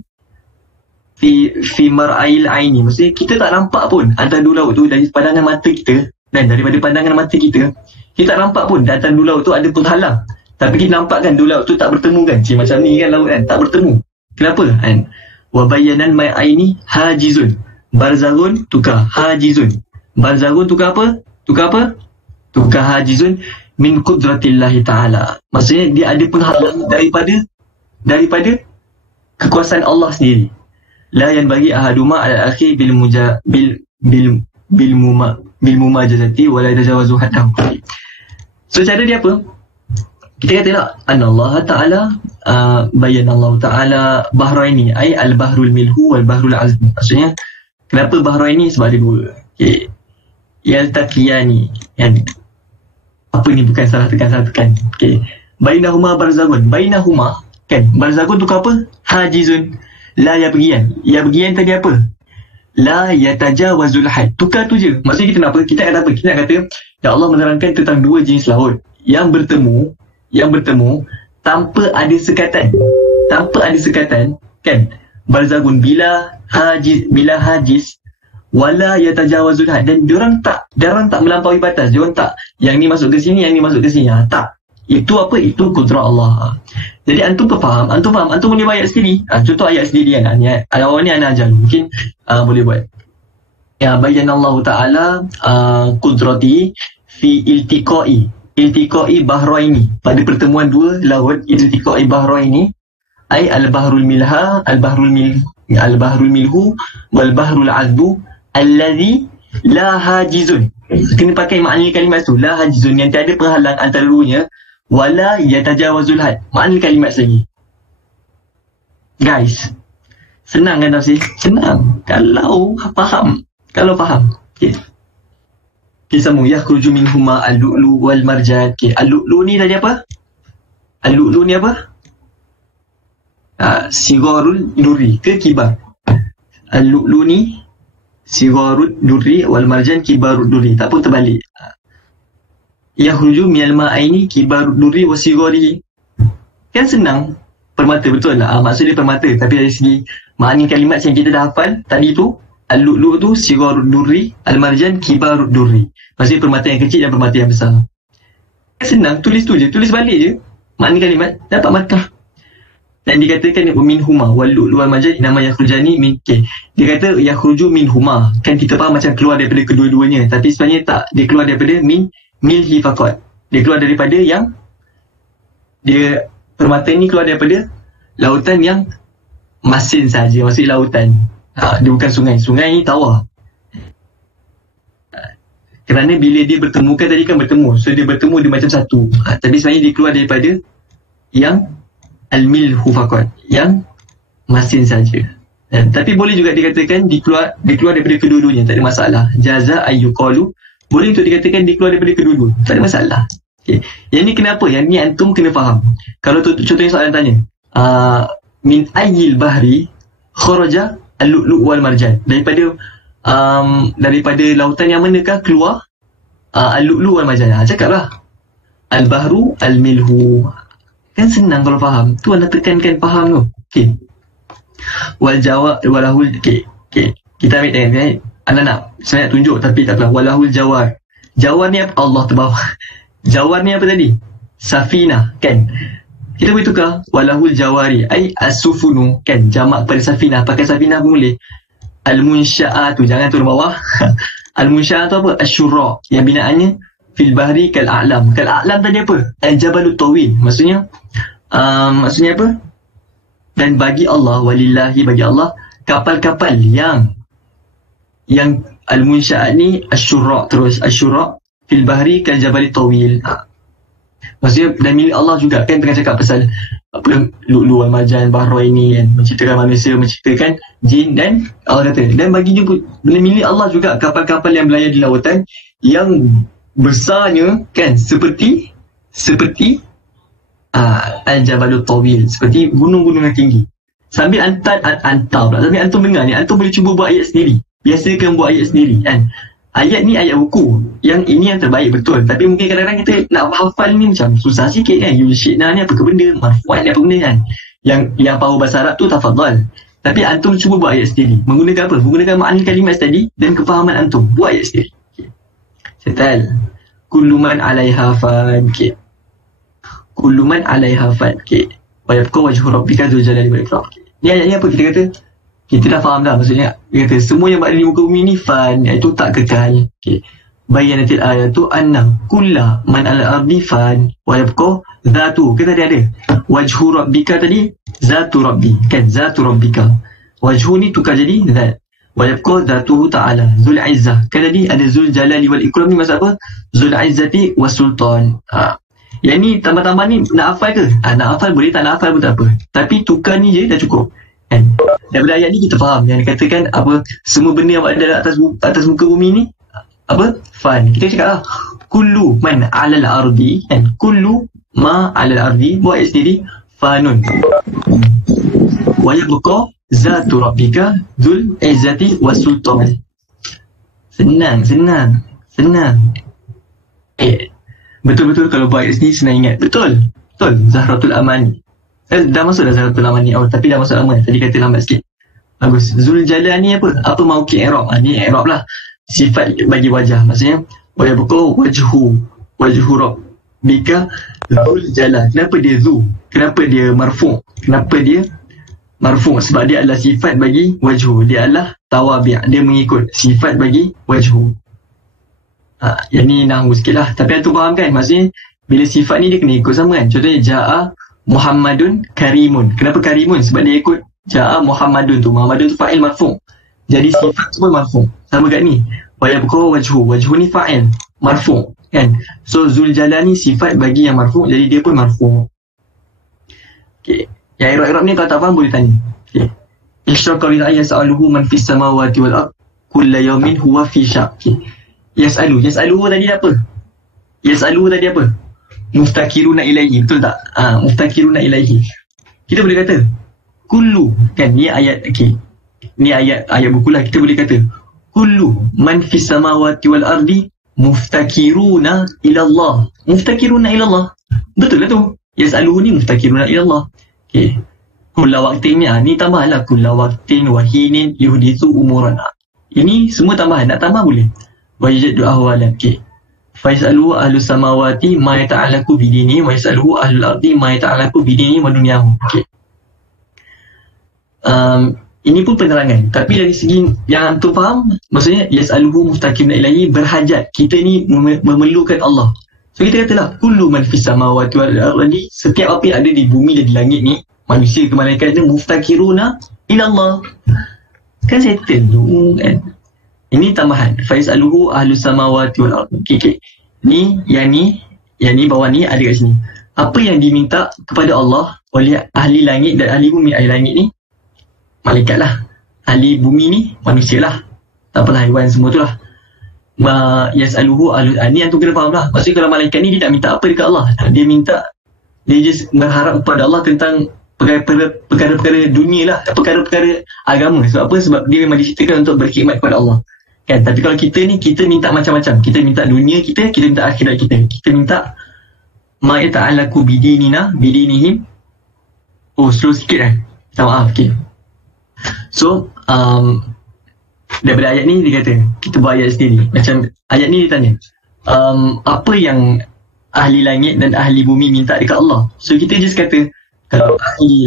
fi mar'ail aini. Maksudnya kita tak nampak pun antara dua laut tu dari pandangan mata kita. Dan daripada pandangan mata kita tak nampak pun antara dua laut tu ada penghalang. Tapi kita nampak kan dua laut tu tak bertemu, kan? Macam ni kan laut, kan? Tak bertemu. Kenapa? Kan? Wa bayanan ma'aini hajizun. Barzaghun tukar hajizun. Barzaghun tukar apa? Tukar hajizun min qudratillahi ta'ala. Maksudnya dia ada penghalang daripada kekuasaan Allah sendiri. La yanbaghi ahaduma ala akhi bil mumajazati wa la yajawazu haddahu. So cara dia apa? Kita kata tak, Allah Ta'ala bayan Allah Ta'ala bahraini, ay al-bahrul milhu wal-bahrul azmi. Maksudnya, kenapa bahraini? Sebab ada dua. Okay. Yaltaqiyani. Kan? Apa ni, bukan salah tekan. Okay. Bainahuma barzaghun. Bainahuma, kan? Barzaghun tu apa? Hajizun. La yabghiyan. Yabghiyan tadi apa? La yatajawazul had. Tukar tu je. Maksudnya kita nak apa? Kita nak apa? Kita nak kata, ya Allah menerangkan tentang dua jenis laut yang bertemu tanpa ada sekatan, kan? Barzaghun bila hajiz wala yatajawazul had. Dan diorang tak melampaui batas. Diorang tak, yang ni masuk ke sini, yang ni masuk ke sini. Tak. Itu apa? Itu kudrah Allah. Jadi antum faham? Antum boleh buat ayat sendiri. Contoh ayat sendiri, kan? Awal ni ana ajar. Mungkin boleh buat. Ya, bayanallahu ta'ala kudrati fi iltiqai bahraini. Pada pertemuan dua laut, iltiqai bahraini, ay al-bahrul milha, al-bahrul milhu wal-bahrul azbu alladhi la hajizun. Kena pakai makna kalimat tu, la hajizun, yang tiada penghalang antara duanya, wala yatajawazul had. Makna kalimat lagi. Guys, senang kan tafsir? Senang kalau faham. Okay. Sambung. Yakhruju minhuma al-lu'lu wal marjan. Okay. Al-lu'lu ni tadi apa? Al-lu'lu ni apa? Sigharul durri ke kibar? Al-lu'lu ni sigharul durri wal marjan kibarul durri. Tak pun terbalik. Yakhruju minal ma'aini kibarul durri wa sigharihi. Kan senang. Permata, betul lah. Maksud dia permata. Tapi dari segi makna kalimat yang kita dah hafal tadi tu, al-lu'lu tu sigharul durri, al-marjan kibarul durri. Maksudnya permata yang kecil dan permata yang besar. Senang, tulis tu je, tulis balik je makna kalimat, dapat markah. Dan dikatakan minhuma wal-lu'lu wal-marjan nama yakhrujani min. Dia kata yakhruju minhuma. Kan kita faham macam keluar daripada kedua-duanya, tapi sebenarnya tak. Dia keluar daripada milhi faqat. Dia keluar daripada yang dia permata ni keluar daripada lautan yang masin saja. Maksudnya lautan. Dia bukan sungai. Sungai ni tawar. Kerana bila dia bertemu, kan tadi kan bertemu. So dia bertemu, dia macam satu. Tapi sebenarnya dia keluar daripada yang al-milhu faqat, yang masin saja. Tapi boleh juga dikatakan dia keluar daripada kedua-duanya, tak ada masalah. Jaza ayyuqalu, boleh untuk dikatakan dia keluar daripada kedua-dua, tak ada masalah. Okay. Yang ni kenapa? Yang ni antum kena faham. Kalau contohnya soalan tanya, min ayyil bahri kharaja al-lu'lu wal marjan. Daripada lautan yang manakah keluar al-lu'lu wal marjan? Cakaplah. Al-bahru al-milhu. Kan senang kalau faham. Tu anda tekankan faham tu. Okey. Walahul, okey. Kita ambil tengok. Anda nak saya nak tunjuk tapi tak apa. Walahul jawar. Jawar ni apa? Allah terbawa. Jawar ni apa tadi? Safinah, kan? Kita boleh tukar. Walahul jawari. As-sufunu, kan? Jamak pada safinah. Pakai safinah pun boleh. Al-munsya'atu. Jangan turun bawah. Al-munsya'atu apa? Asyura. Yang binaannya fil bahri kal-a'lam. Kal-a'lam tadi apa? Al-jabalut tawil. Maksudnya apa? Dan bagi Allah, walillahi, bagi Allah, kapal-kapal yang al-munsya'at ni asyura, terus asyura fil bahri kal-jabalit tawil. Maksudnya dan milik Allah juga, kan? Tengah cakap pasal apa, lu'lu' wal-marjan, bahra ini, kan? Menceritakan manusia, menceritakan jin, dan Allah kata, dan baginya pun milik Allah juga kapal-kapal yang berlayar di lautan yang besarnya, kan? Seperti al-jabalut tawil, seperti gunung-gunung yang tinggi. Sambil sambil antum dengar ni, antum boleh cuba buat ayat sendiri. Biasakan buat ayat sendiri, kan? Ayat ni ayat buku. Yang ini yang terbaik, betul. Tapi mungkin kadang-kadang kita nak hafal ni macam susah sikit, kan? Yulshidna ni apa ke benda? Marfu'at ni apa benda, kan? Yang tahu bahasa Arab tu tafadhal. Tapi antum cuba buat ayat sendiri. Menggunakan apa? Menggunakan makna kalimat tadi dan kefahaman antum. Buat ayat sendiri. Okay. Setal. Kullu man 'alaiha fan. Okay. Kullu man 'alaiha fan. Okay. Wa yabqa wajhu rabbika dzul jalali wal ikram. Ni ayat ni apa kita kata? Kita dah faham dah maksudnya. Dia kata semua yang berada di muka bumi ni fan, iaitu tak kekal. Okay. Bayanatil ayatu anna kulla man al-ardi fan wa yabqa dhatu. Kita tadi ada wajhu rabbika tadi, zatu rabbi, kan? Zatu rabbika. Wajhu ni tukar jadi zat. Wa yabqa dhatuhu ta'ala zul izzah. Kan tadi ada zul jalali wal ikram ni maksud apa? Zul izzati was sultan. Yang ni tambah-tambah ni nak hafal ke? Nak hafal boleh, tak nak hafal pun tak apa. Tapi tukar ni je dah cukup. Kan? Daripada ayat ni kita faham yang dikatakan apa, semua benda yang ada atas muka bumi ni apa? Fan. Kita cakap lah kullu man 'alal ardi, kan? Kullu ma 'alal ardi, buat ayat sendiri, fanun. Wa yabqa zatu rabbika dzul izzati was sultan. Senang. Betul-betul kalau buat ayat sendiri senang ingat. Betul. Zahratul Amani. Dah masuk dah Zahratul Amani. Tapi dah masuk lama. Tadi kata lambat sikit. Bagus. Zul Jalal ni apa? Apa mauqi i'rab? Ni i'rab lah. Sifat bagi wajah. Maksudnya wa yabqa wajhu rabbika Zul Jalal. Kenapa dia zu? Kenapa dia marfu'? Sebab dia adalah sifat bagi wajhu. Dia adalah tawabi'. Dia mengikut sifat bagi wajhu. Yang ni nahwu sikit lah. Tapi antum faham kan? Maksudnya bila sifat ni dia kena ikut sama, kan? Contohnya ja'a Muhammadun karimun. Kenapa karimun? Sebab dia ikut ja'a Muhammadun tu. Muhammadun tu fa'il marfu'. Jadi sifat tu pun marfu'. Sama kat ni. Wa yabqa wajhu. Wajhu ni fa'il marfu', kan? So Zul Jalal ni sifat bagi yang marfu'. Jadi dia pun marfu'. Okay. Yang i'rab ni kalau tak faham boleh tanya. Okay. Isyraka bil ayat sa'aluhu man fis samawati wal ard kulla yawmin huwa fi syak. Okay. Yas'aluhu tadi apa? Muftakiruna ilaihi, betul tak? Muftakiruna ilaihi. Kita boleh kata kullu, kan? Ni ayat, okey. Ni ayat buku lah. Kita boleh kata kullu man fis samawati wal ardi muftakiruna ilallah. Muftakiruna ilallah. Betul lah tu. Yas'aluhu ni muftakiruna ilallah. Okey. Kulla waqtin ni tambahlah kulla waqtin wahinin yuhdithu umuran. Ini semua tambahan. Nak tambah boleh. Wajadu ahwalan. Okay. Fais'aluhu ahlu samawati ma yata'alaku bidini wa yas'aluhu ahlul ardi ma yata'alaku bidini wa dunyahu. Okay. Ini pun penerangan. Tapi dari segi yang antum faham, maksudnya yas'aluhu muftakiruna ilaihi, berhajat. Kita ni memerlukan Allah. So kita katalah kullu man fis samawati wal ardi, setiap apa yang ada di bumi dan di langit ni, manusia ke malaikat ni, muftakiruna ilallah. Kan settle tu, kan? Ini tambahan. Fais'aluhu ahlus samawati wal ardh. Okay. Yang ni bawah ni ada kat sini. Apa yang diminta kepada Allah oleh ahli langit dan ahli bumi? Ahli langit ni malaikat lah. Ahli bumi ni manusia lah. Tak apalah, haiwan semua tu lah. Yas'aluhu ahlus. Ni yang tu kena faham lah. Maksudnya kalau malaikat ni dia tak minta apa dekat Allah. Dia just berharap kepada Allah tentang perkara-perkara dunia lah. Perkara-perkara agama. Sebab apa? Sebab dia memang diciptakan untuk berkhidmat kepada Allah. Kan? Tapi kalau kita ni, kita minta macam-macam. Kita minta dunia kita minta akhirat kita. Kita minta ma yata'allaku bidinihim. Oh, slow sikit minta maaf. Okay. So daripada ayat ni dia kata, kita buat ayat sendiri. Macam ayat ni dia tanya, apa yang ahli langit dan ahli bumi minta dekat Allah. So kita just kata, kalau ahli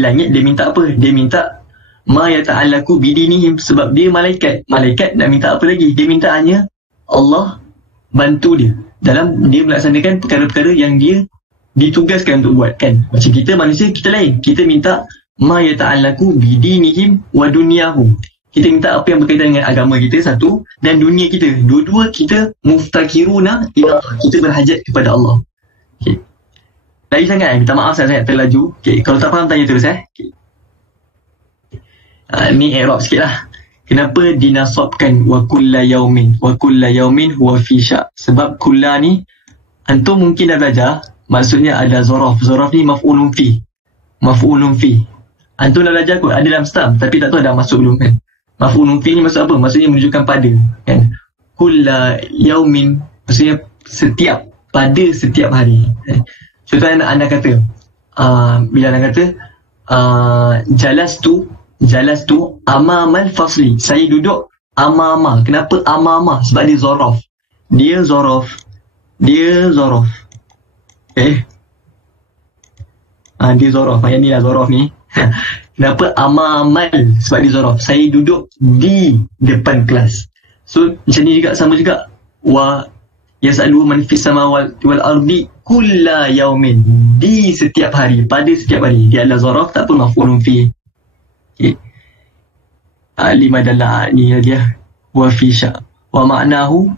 langit dia minta apa? Dia minta ma yata'allaku bidinihim, sebab dia malaikat nak minta apa lagi? Dia minta hanya Allah bantu dia dalam dia melaksanakan perkara-perkara yang dia ditugaskan untuk buat, kan? Macam kita manusia, kita lain. Kita minta ma yata'allaku bidinihim wa dunyahum. Kita minta apa yang berkaitan dengan agama kita, satu, dan dunia kita. Dua-dua kita muftakiruna ila Allah. Kita berhajat kepada Allah. Okay. Lagi sangat, minta maaf sangat terlaju. Okay. Kalau tak faham, tanya terus. Okay. Ni i'rab sikit lah. Kenapa dinasabkan wa kulla yaumin huwa fi sya'? Sebab kulla ni, antum mungkin dah belajar, maksudnya ada zorof. Zorof ni maf'ulun fi. Antum dah belajar kot, ada dalam stam, tapi tak tahu dah masuk belum, kan? Maf'ulun fi ni maksud apa? Maksudnya menunjukkan pada, kan? Kulla yaumin, maksudnya pada setiap hari. Contoh anda kata, bila anda kata jalastu amamal fasli, saya duduk amama. Kenapa amama? Sebab dia zorof. Dia zorof. Dia zorof. Yang ni lah zorof ni. Kenapa amamal? Sebab dia zorof. Saya duduk di depan kelas. So macam ni juga, sama juga. Wa yas'alu man fis samawati wal ardi kulla yaumin. Di setiap hari, pada setiap hari. Dia adalah zorof, tak pun maf'ulun fi. Okay. Lima adalah ni dia. Wa fi sya'. Wa ma'nahu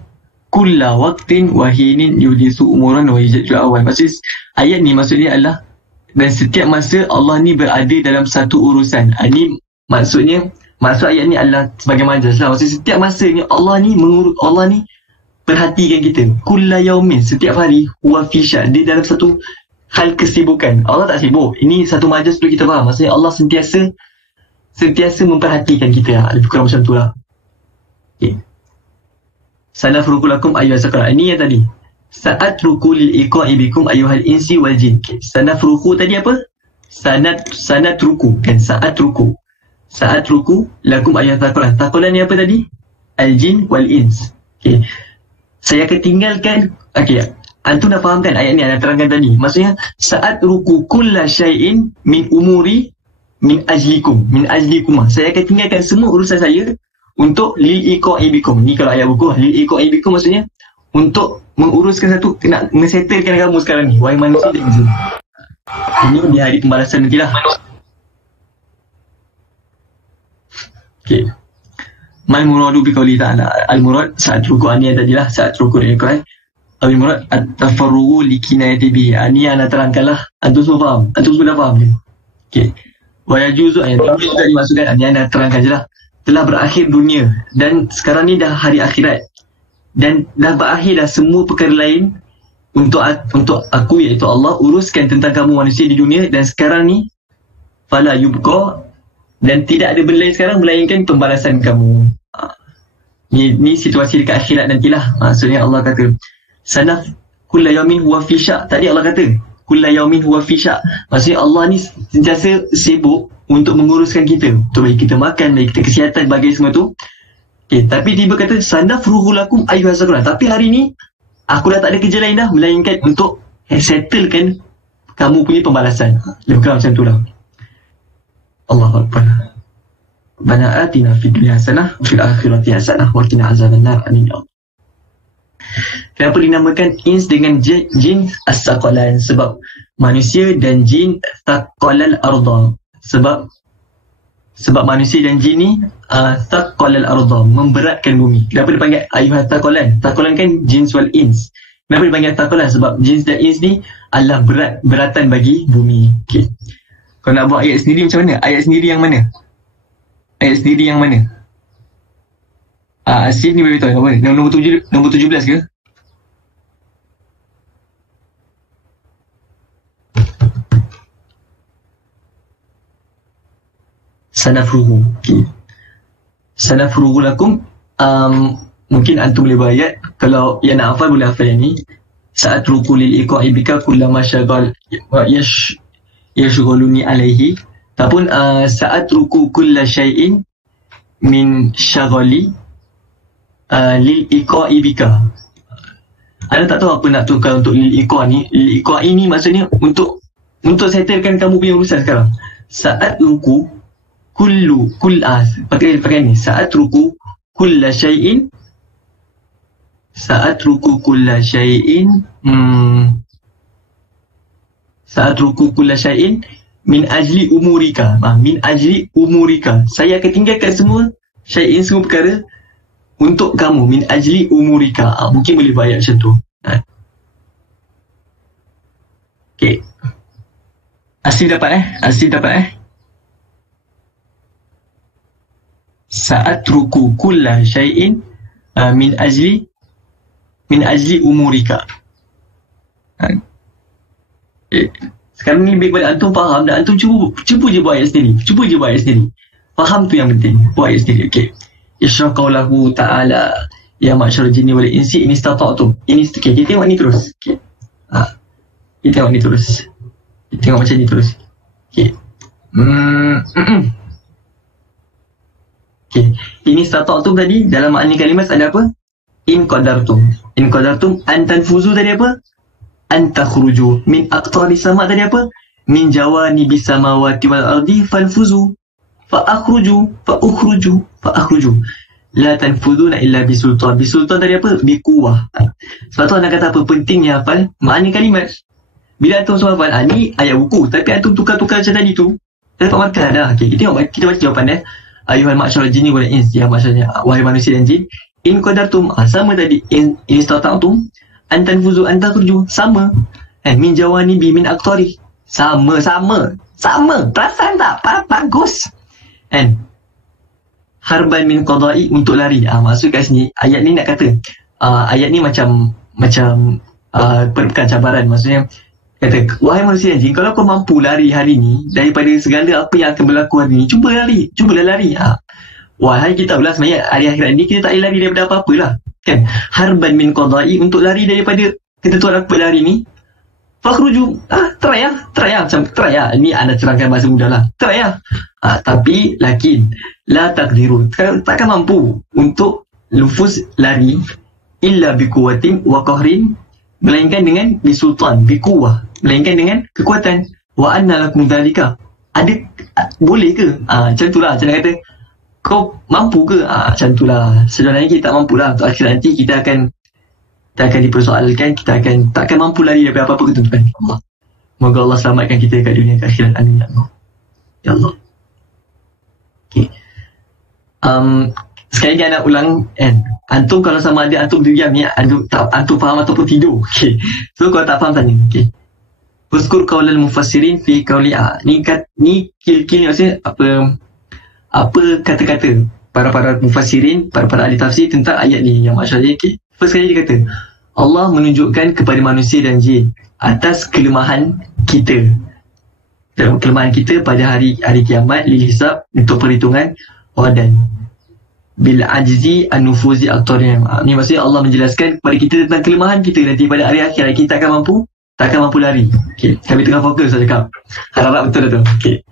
kulla waqtin wa hinin yudisu umuran wa yajju awal. Maksud ayat ni maksudnya adalah, dan setiap masa Allah ni berada dalam satu urusan. Ini maksudnya, maksud ayat ni adalah sebagai majaz lah. Maksud setiap masa ni Allah ni perhatikan kita. Kulla yaumin, setiap hari, huwa fi sya', dia dalam satu hal kesibukan. Allah tak sibuk. Ini satu majaz perlu kita faham. Maksudnya Allah sentiasa memperhatikan kita. Lebih kurang macam tu lah. Okay. Sanafruqu lakum ayyuhas saqalan. Ini yang tadi. Sa'atruku lil'iqa'i bikum ayyuhal insi wal jin. Okay. Sanafruqu tadi apa? Sanatruku, kan? Sa'atruku lakum ayyuhas saqalan. Saqalan ni apa tadi? Al-jin wal ins. Okay. Saya akan tinggalkan. Okay. Antum dah faham kan ayat ni, anda terangkan tadi. Maksudnya sa'atruku kulla syai'in min umuri min ajlikum. Saya akan tinggalkan semua urusan saya untuk lil'iqa'i bikum. Ni kalau ayat buku, lil'iqa'i bikum maksudnya untuk menguruskan satu, nak mesettlekan kamu sekarang ni, wahai manusia dan jin. Ini di hari pembalasan nantilah. Okay. Mal muradu bi qauli ta'ala. Al murad saat ruku' ani tadilah, saat ruku' ni kan. Al murad at-tafarrugu li kinayati bi. Ani ana terangkanlah. Antum semua faham. Antum sudah faham ni. Okey. Wa yajuzu ayat ini juga dimasukkan, ani ana terangkan jelah. Telah berakhir dunia dan sekarang ni dah hari akhirat. Dan dah berakhir dah semua perkara lain untuk aku, iaitu Allah, uruskan tentang kamu manusia di dunia. Dan sekarang ni fala yubqa, dan tidak ada benda lain sekarang melainkan pembalasan kamu. Ni situasi dekat akhirat nantilah. Maksudnya Allah kata sanaf kulla yaumin huwa fi sya'. Tadi Allah kata kulla yaumin huwa fi sya'. Maksudnya Allah ni sentiasa sibuk untuk menguruskan kita, untuk bagi kita makan, bagi kita kesihatan, bagi semua tu. Okay, tapi tiba kata sanafruhu lakum ayyuhas saqalan. Tapi hari ni aku dah tak ada kerja lain dah melainkan untuk settlekan kamu punya pembalasan. Lebih kurang macam tu lah. Allahu Akbar. Rabbana atina fid dunya hasanah wa fil akhirati hasanah wa qina azabannar. Amin ya Allah. Kenapa dinamakan ins dengan jin as-saqalan? Sebab manusia dan jin taqalal arda. Sebab manusia dan jin ni taqalal arda, memberatkan bumi. Kenapa dipanggil ayyuhat taqalan? Taqalan kan jins wal ins. Kenapa dipanggil taqalan? Sebab jins dan ins ni adalah beratan bagi bumi. Okay. Kalau nak buat ayat sendiri macam mana? Ayat sendiri yang mana? Asif ni beritahu apa? Nombor 17 ke? Sanafruhu. Okay. Sanafruhu lakum. Mungkin antum boleh buat ayat. Kalau yang nak hafal boleh hafal yang ni. sa'atruku lil iqa'i bika kullama syaghal yashghuluni alaihi, ataupun sa'atruku kulla syai'in min syaghali lil iqa'i bika. Anda tak tahu apa nak tukar untuk lil iqa' ni. Lil iqa'i ni maksudnya untuk settlekan kamu punya urusan sekarang. Sa'atruku pakai ni, sa'atruku kulla syai'in sa'atruku kulla syai'in min ajli umurika. Min ajli umurika, saya akan tinggalkan semua syai'in, semua perkara untuk kamu. Min ajli umurika. Mungkin boleh buat ayat macam tu. Okay, asli dapat sa'atruku kulla syai'in min ajli umurika. Sekarang ni lebih kepada antum faham dan antum cuba je buat ayat sendiri. Faham tu yang penting. Buat ayat sendiri. Okay. Isyrah qawlahu ta'ala ya ma'syarul jinni wal insi in istata'tum. Ini okay, kita tengok ni terus. Okay. Kita tengok ni terus. Kita tengok macam ni terus. Okay. Okay. Ini istata'tum tadi dalam makna kalimat ada apa? In qadartum an tanfuzu tadi apa? An takhruju min aqtari sama tadi apa? Min jawanibi samawati wal ardi fanfuzu fa ukhruju la tanfuduna illa bisultan. Bisultan tadi apa? Biquwah. Sebab tu anda kata apa pentingnya hafal makna kalimat. Bila antum semua hafal ni ayat buku, tapi antum tukar-tukar macam tadi tu, dah dapat markah dah. Okay, kita baca jawapan dia. Ayuhal ma'syarul jinni wal ins, ya maksudnya wahai manusia dan jin, in qadartum sama tadi, in istata'tum an tanfuzu an takhruju sama. Min jawanibi min aqtari sama. Perasan tak? Bagus. Harban min qada'i untuk lari. Maksud kat sini ayat ni nak kata ayat ni macam perbukan cabaran. Maksudnya kata, wahai manusia dan jin, kalau kau mampu lari hari ni daripada segala apa yang akan berlaku hari ni, cubalah lari. Wahai kita tahulah sebenarnya hari akhirat ni kita tak boleh lari daripada apa-apa lah kan. Harban min qada'i untuk lari daripada ketentuan apa hari ni. Fakhruju, try lah. Ini anda terangkan bahasa mudah lah. Try lah. Tapi lakin la taqdirun, takkan mampu untuk lufuz lari illa biquwatin wa qahrin, melainkan dengan bisultan, biquwah, melainkan dengan kekuatan. Wa anna lakum dzalika, boleh ke? Macam tu lah. Macam kata kau mampu ke? Macam tu lah. Sebenarnya kita tak mampu lah. Untuk akhir nanti kita akan dipersoalkan, kita takkan mampu lari daripada apa-apa ketentuan Allah. Moga Allah selamatkan kita kat dunia ke akhirat. Amin ya Allah. Okay. Sekali lagi anak ulang antum kalau sama ada antum diam ni, antum faham ataupun tidur. Okay. So kalau tak faham tanya. Okay. Uzkur qaulal mufassirin fi qauli ni kil maksudnya apa kata-kata para mufassirin, para ahli tafsir tentang ayat ni yang maksudnya. Okay. First kali dia kata Allah menunjukkan kepada manusia dan jin atas kelemahan kita pada hari kiamat, lil hisab, untuk perhitungan wadan bil ajzi an-nufuzi aqtarihim. Ni maksudnya Allah menjelaskan kepada kita tentang kelemahan kita nanti pada hari akhir. Kita takkan mampu lari. Okey, kami tengah fokus saya cakap. Harap betul tu. Okey.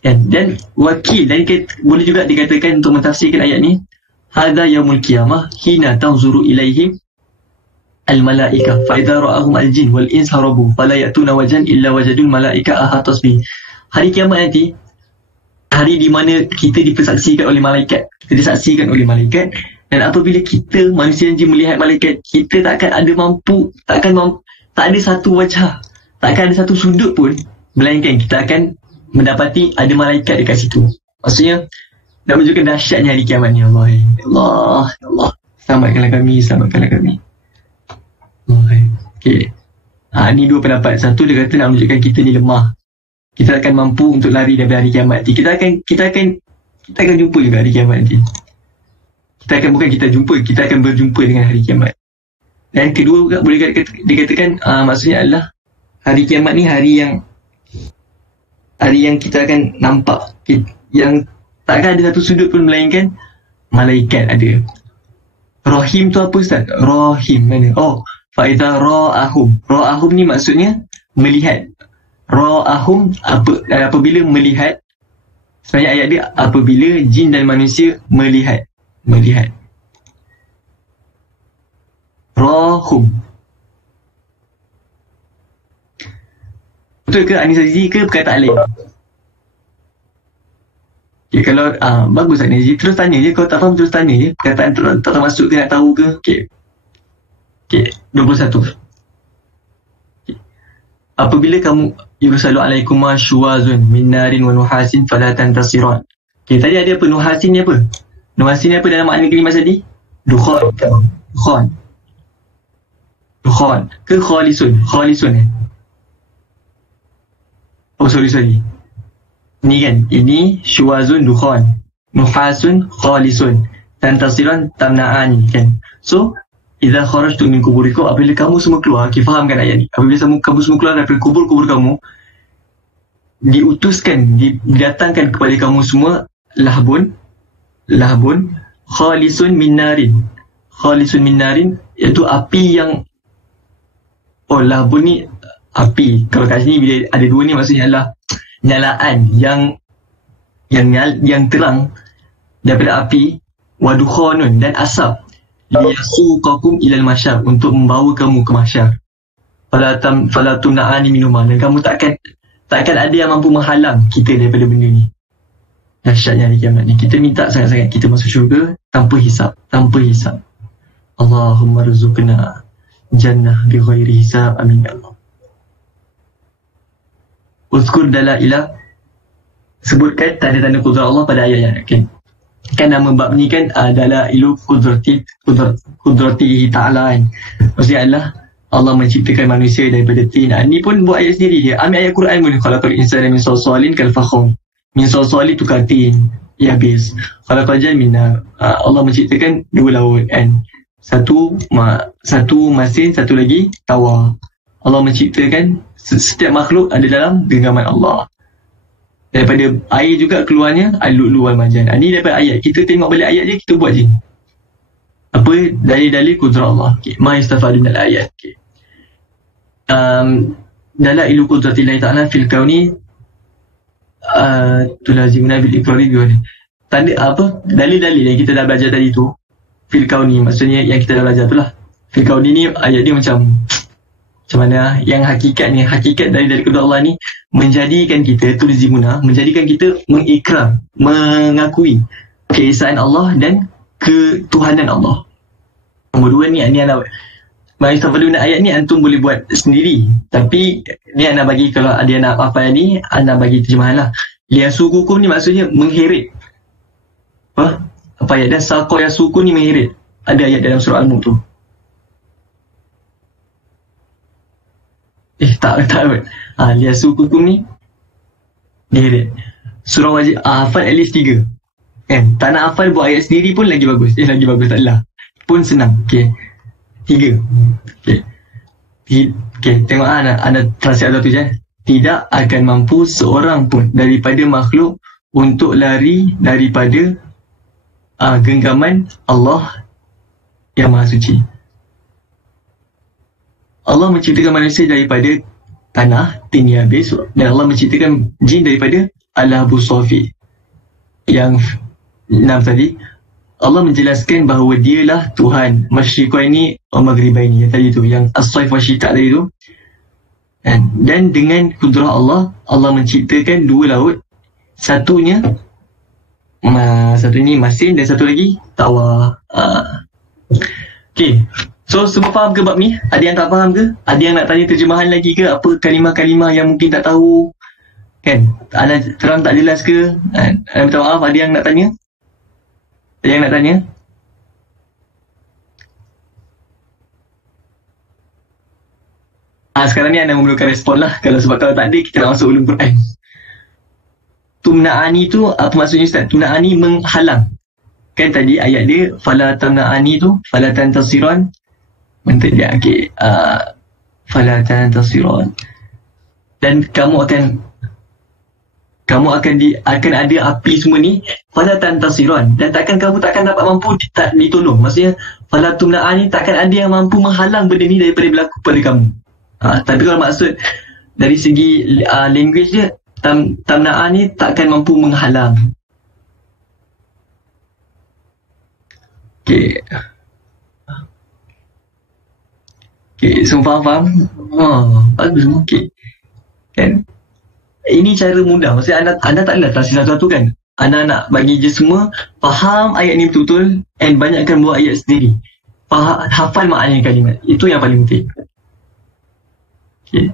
Dan wakil, dan boleh juga dikatakan untuk mentafsirkan ayat ni, hadza yaumul qiyamah hina tanzuru ilaihim al-malaika fa idza ra'ahum al-jin wal ins harabu fala ya'tuna wajhan illa wajadul malaika ahatas bi. Hari kiamat nanti, hari di mana kita disaksikan oleh malaikat, dan apabila kita manusia dan jin melihat malaikat, kita tak ada satu wajah, takkan ada satu sudut pun, melainkan kita akan mendapati ada malaikat dekat situ. Maksudnya nak menunjukkan dahsyatnya hari kiamat ni. Allah selamatkanlah kami. Okay. Ni dua pendapat. Satu dia kata nak menunjukkan kita ni lemah, kita akan mampu untuk lari daripada hari kiamat nanti. Kita akan jumpa juga hari kiamat nanti. Kita akan berjumpa dengan hari kiamat. Dan kedua juga boleh dikatakan maksudnya adalah hari kiamat ni hari yang kita akan nampak, yang takkan ada satu sudut pun melainkan malaikat ada. Rahim tu apa Ustaz? Rahim mana? Fa'idha ra'ahum ni maksudnya melihat. Ra'ahum apabila melihat. Sebenarnya ayat dia apabila jin dan manusia melihat. Ra'hum. Betul ke Anis Azizi ke perkataan lain? Okay, kalau bagus Anis Azizi, terus tanya je. Kalau tak faham terus tanya je. Perkataan tak termasuk ke nak tahu ke? Okay, 21. Okay. Apabila kamu yursalu alaikuma syuwazun min narin wa nuhasin fala tantasiran. Okay, tadi ada apa? Nuhasin ni apa? Nuhasin ni apa dalam makna kalimah tadi? Dukhan ke khalisun Oh sorry ni kan, ini syuwazun dukhan, nuhasun khalisun, tantasiran tamna'ani kan. So idza kharajtum min kuburikum, apabila kamu semua keluar, fahamkan ayat ni, apabila kamu semua keluar daripada kubur-kubur kamu, diutuskan, didatangkan kepada kamu semua lahbun khalisun min narin, iaitu api yang lahbun ni api. Kalau kat sini bila ada dua ni maksudnya adalah nyalaan yang terang daripada api, wadukhanun dan asap, liyasuqakum ilal masyar, untuk membawa kamu ke mahsyar. Fala tumna'ani minhuma, dan kamu takkan ada yang mampu menghalang kita daripada benda ni. Dahsyatnya hari kiamat ni. Kita minta sangat-sangat kita masuk syurga tanpa hisab. Allahumma rzuqna jannah bi ghairi hisab, amin ya Allah. Uzkur dalailah, sebutkan tanda-tanda kudrat Allah pada ayat-ayat. Okay. Kan nama bab ni kan dalailu kudratihi ta'ala kan. Maksudnya adalah Allah menciptakan manusia daripada tin. Ni pun buat ayat sendiri dia. Ambil ayat Quran pun, khalaqal insana min salsalin kal fakhur. Min salsali tu katin, habis. Khalaqal janna min nar. Allah menciptakan dua laut kan. Satu masin, satu lagi tawa. Allah menciptakan setiap makhluk ada dalam genggaman Allah. Daripada air juga keluarnya al-lu'lu wal marjan. Ini daripada ayat. Kita tengok balik ayat je, kita buat je. Apa? Dalil-dalil kudrat Allah. Okay. Ma yastafadu minal ayat. Okay. Dalailu kudratillahi ta'ala fil kauni tulazimuna bil iqrari bi. Tanda apa? Dalil-dalil yang kita dah belajar tadi tu fil kauni, maksudnya yang kita dah belajar tu lah. Fil kauni ni ayat dia macam mana yang hakikat dari kudrat Allah ni menjadikan kita tulzimuna, menjadikan kita mengikrar, mengakui keesaan Allah dan ketuhanan Allah. Nombor dua ni anak Ma'istafaduna ayat ni antum boleh buat sendiri, tapi ni anak bagi, kalau ada anak hafal ni anak bagi terjemahan lah. Liyasukukum ni maksudnya mengheret. Apa ayat dah? Saqa yasuku ni mengheret. Ada ayat dalam surah Al-Mulk tu. Tak. Liyasukukum ni mengheret. Surah wajib hafal at least 3 kan. Tak nak hafal buat ayat sendiri pun lagi bagus. Lagi bagus, tak adalah pun senang. Okay, 3. Okay, tengok anak translate tu je. Tidak akan mampu seorang pun daripada makhluk untuk lari daripada genggaman Allah yang Maha Suci. Allah menciptakan manusia daripada tanah, tin habis, dan Allah menciptakan jin daripada al-lahbu safi. Yang 6 tadi, Allah menjelaskan bahawa dialah Tuhan Masyriqaini wa Maghribaini, yang tadi tu, yang as-saif wa syita tadi tu. Dan dengan kudrah Allah, Allah menciptakan 2 laut. Satunya masin dan satu lagi tawa. Okay, so semua faham ke bab ni? Ada yang tak faham ke? Ada yang nak tanya terjemahan lagi ke? Apa kalimah-kalimah yang mungkin tak tahu kan? Ada terang tak jelas ke? Minta maaf, ada yang nak tanya? Ada yang nak tanya? Sekarang ni anda memerlukan respon lah. Sebab kalau tak ada, kita nak masuk ulum Quran. Tumna'ani tu apa maksudnya Ustaz? Tumna'ani menghalang. Kan tadi ayat dia fala tamna'ani tu fala tantasiran. Bentuk dia okey. Fala tantasiran. Dan kamu akan kamu akan ada api semua ni, fala tantasiran, dan kamu takkan dapat mampu tak ditolong. Maksudnya fala tumna'a ni takkan ada yang mampu menghalang benda ni daripada berlaku pada kamu. Tapi kalau maksud dari segi language dia, tamna'a ni takkan mampu menghalang. Okay, semua faham? Bagus. Okay, kan? Ini cara mudah. Maksudnya anda tak adalah tafsir satu-satu kan. Anda nak bagi je semua faham ayat ni betul-betul, and banyakkan buat ayat sendiri. Hafal maknanya kalimat. Itu yang paling penting. Okay.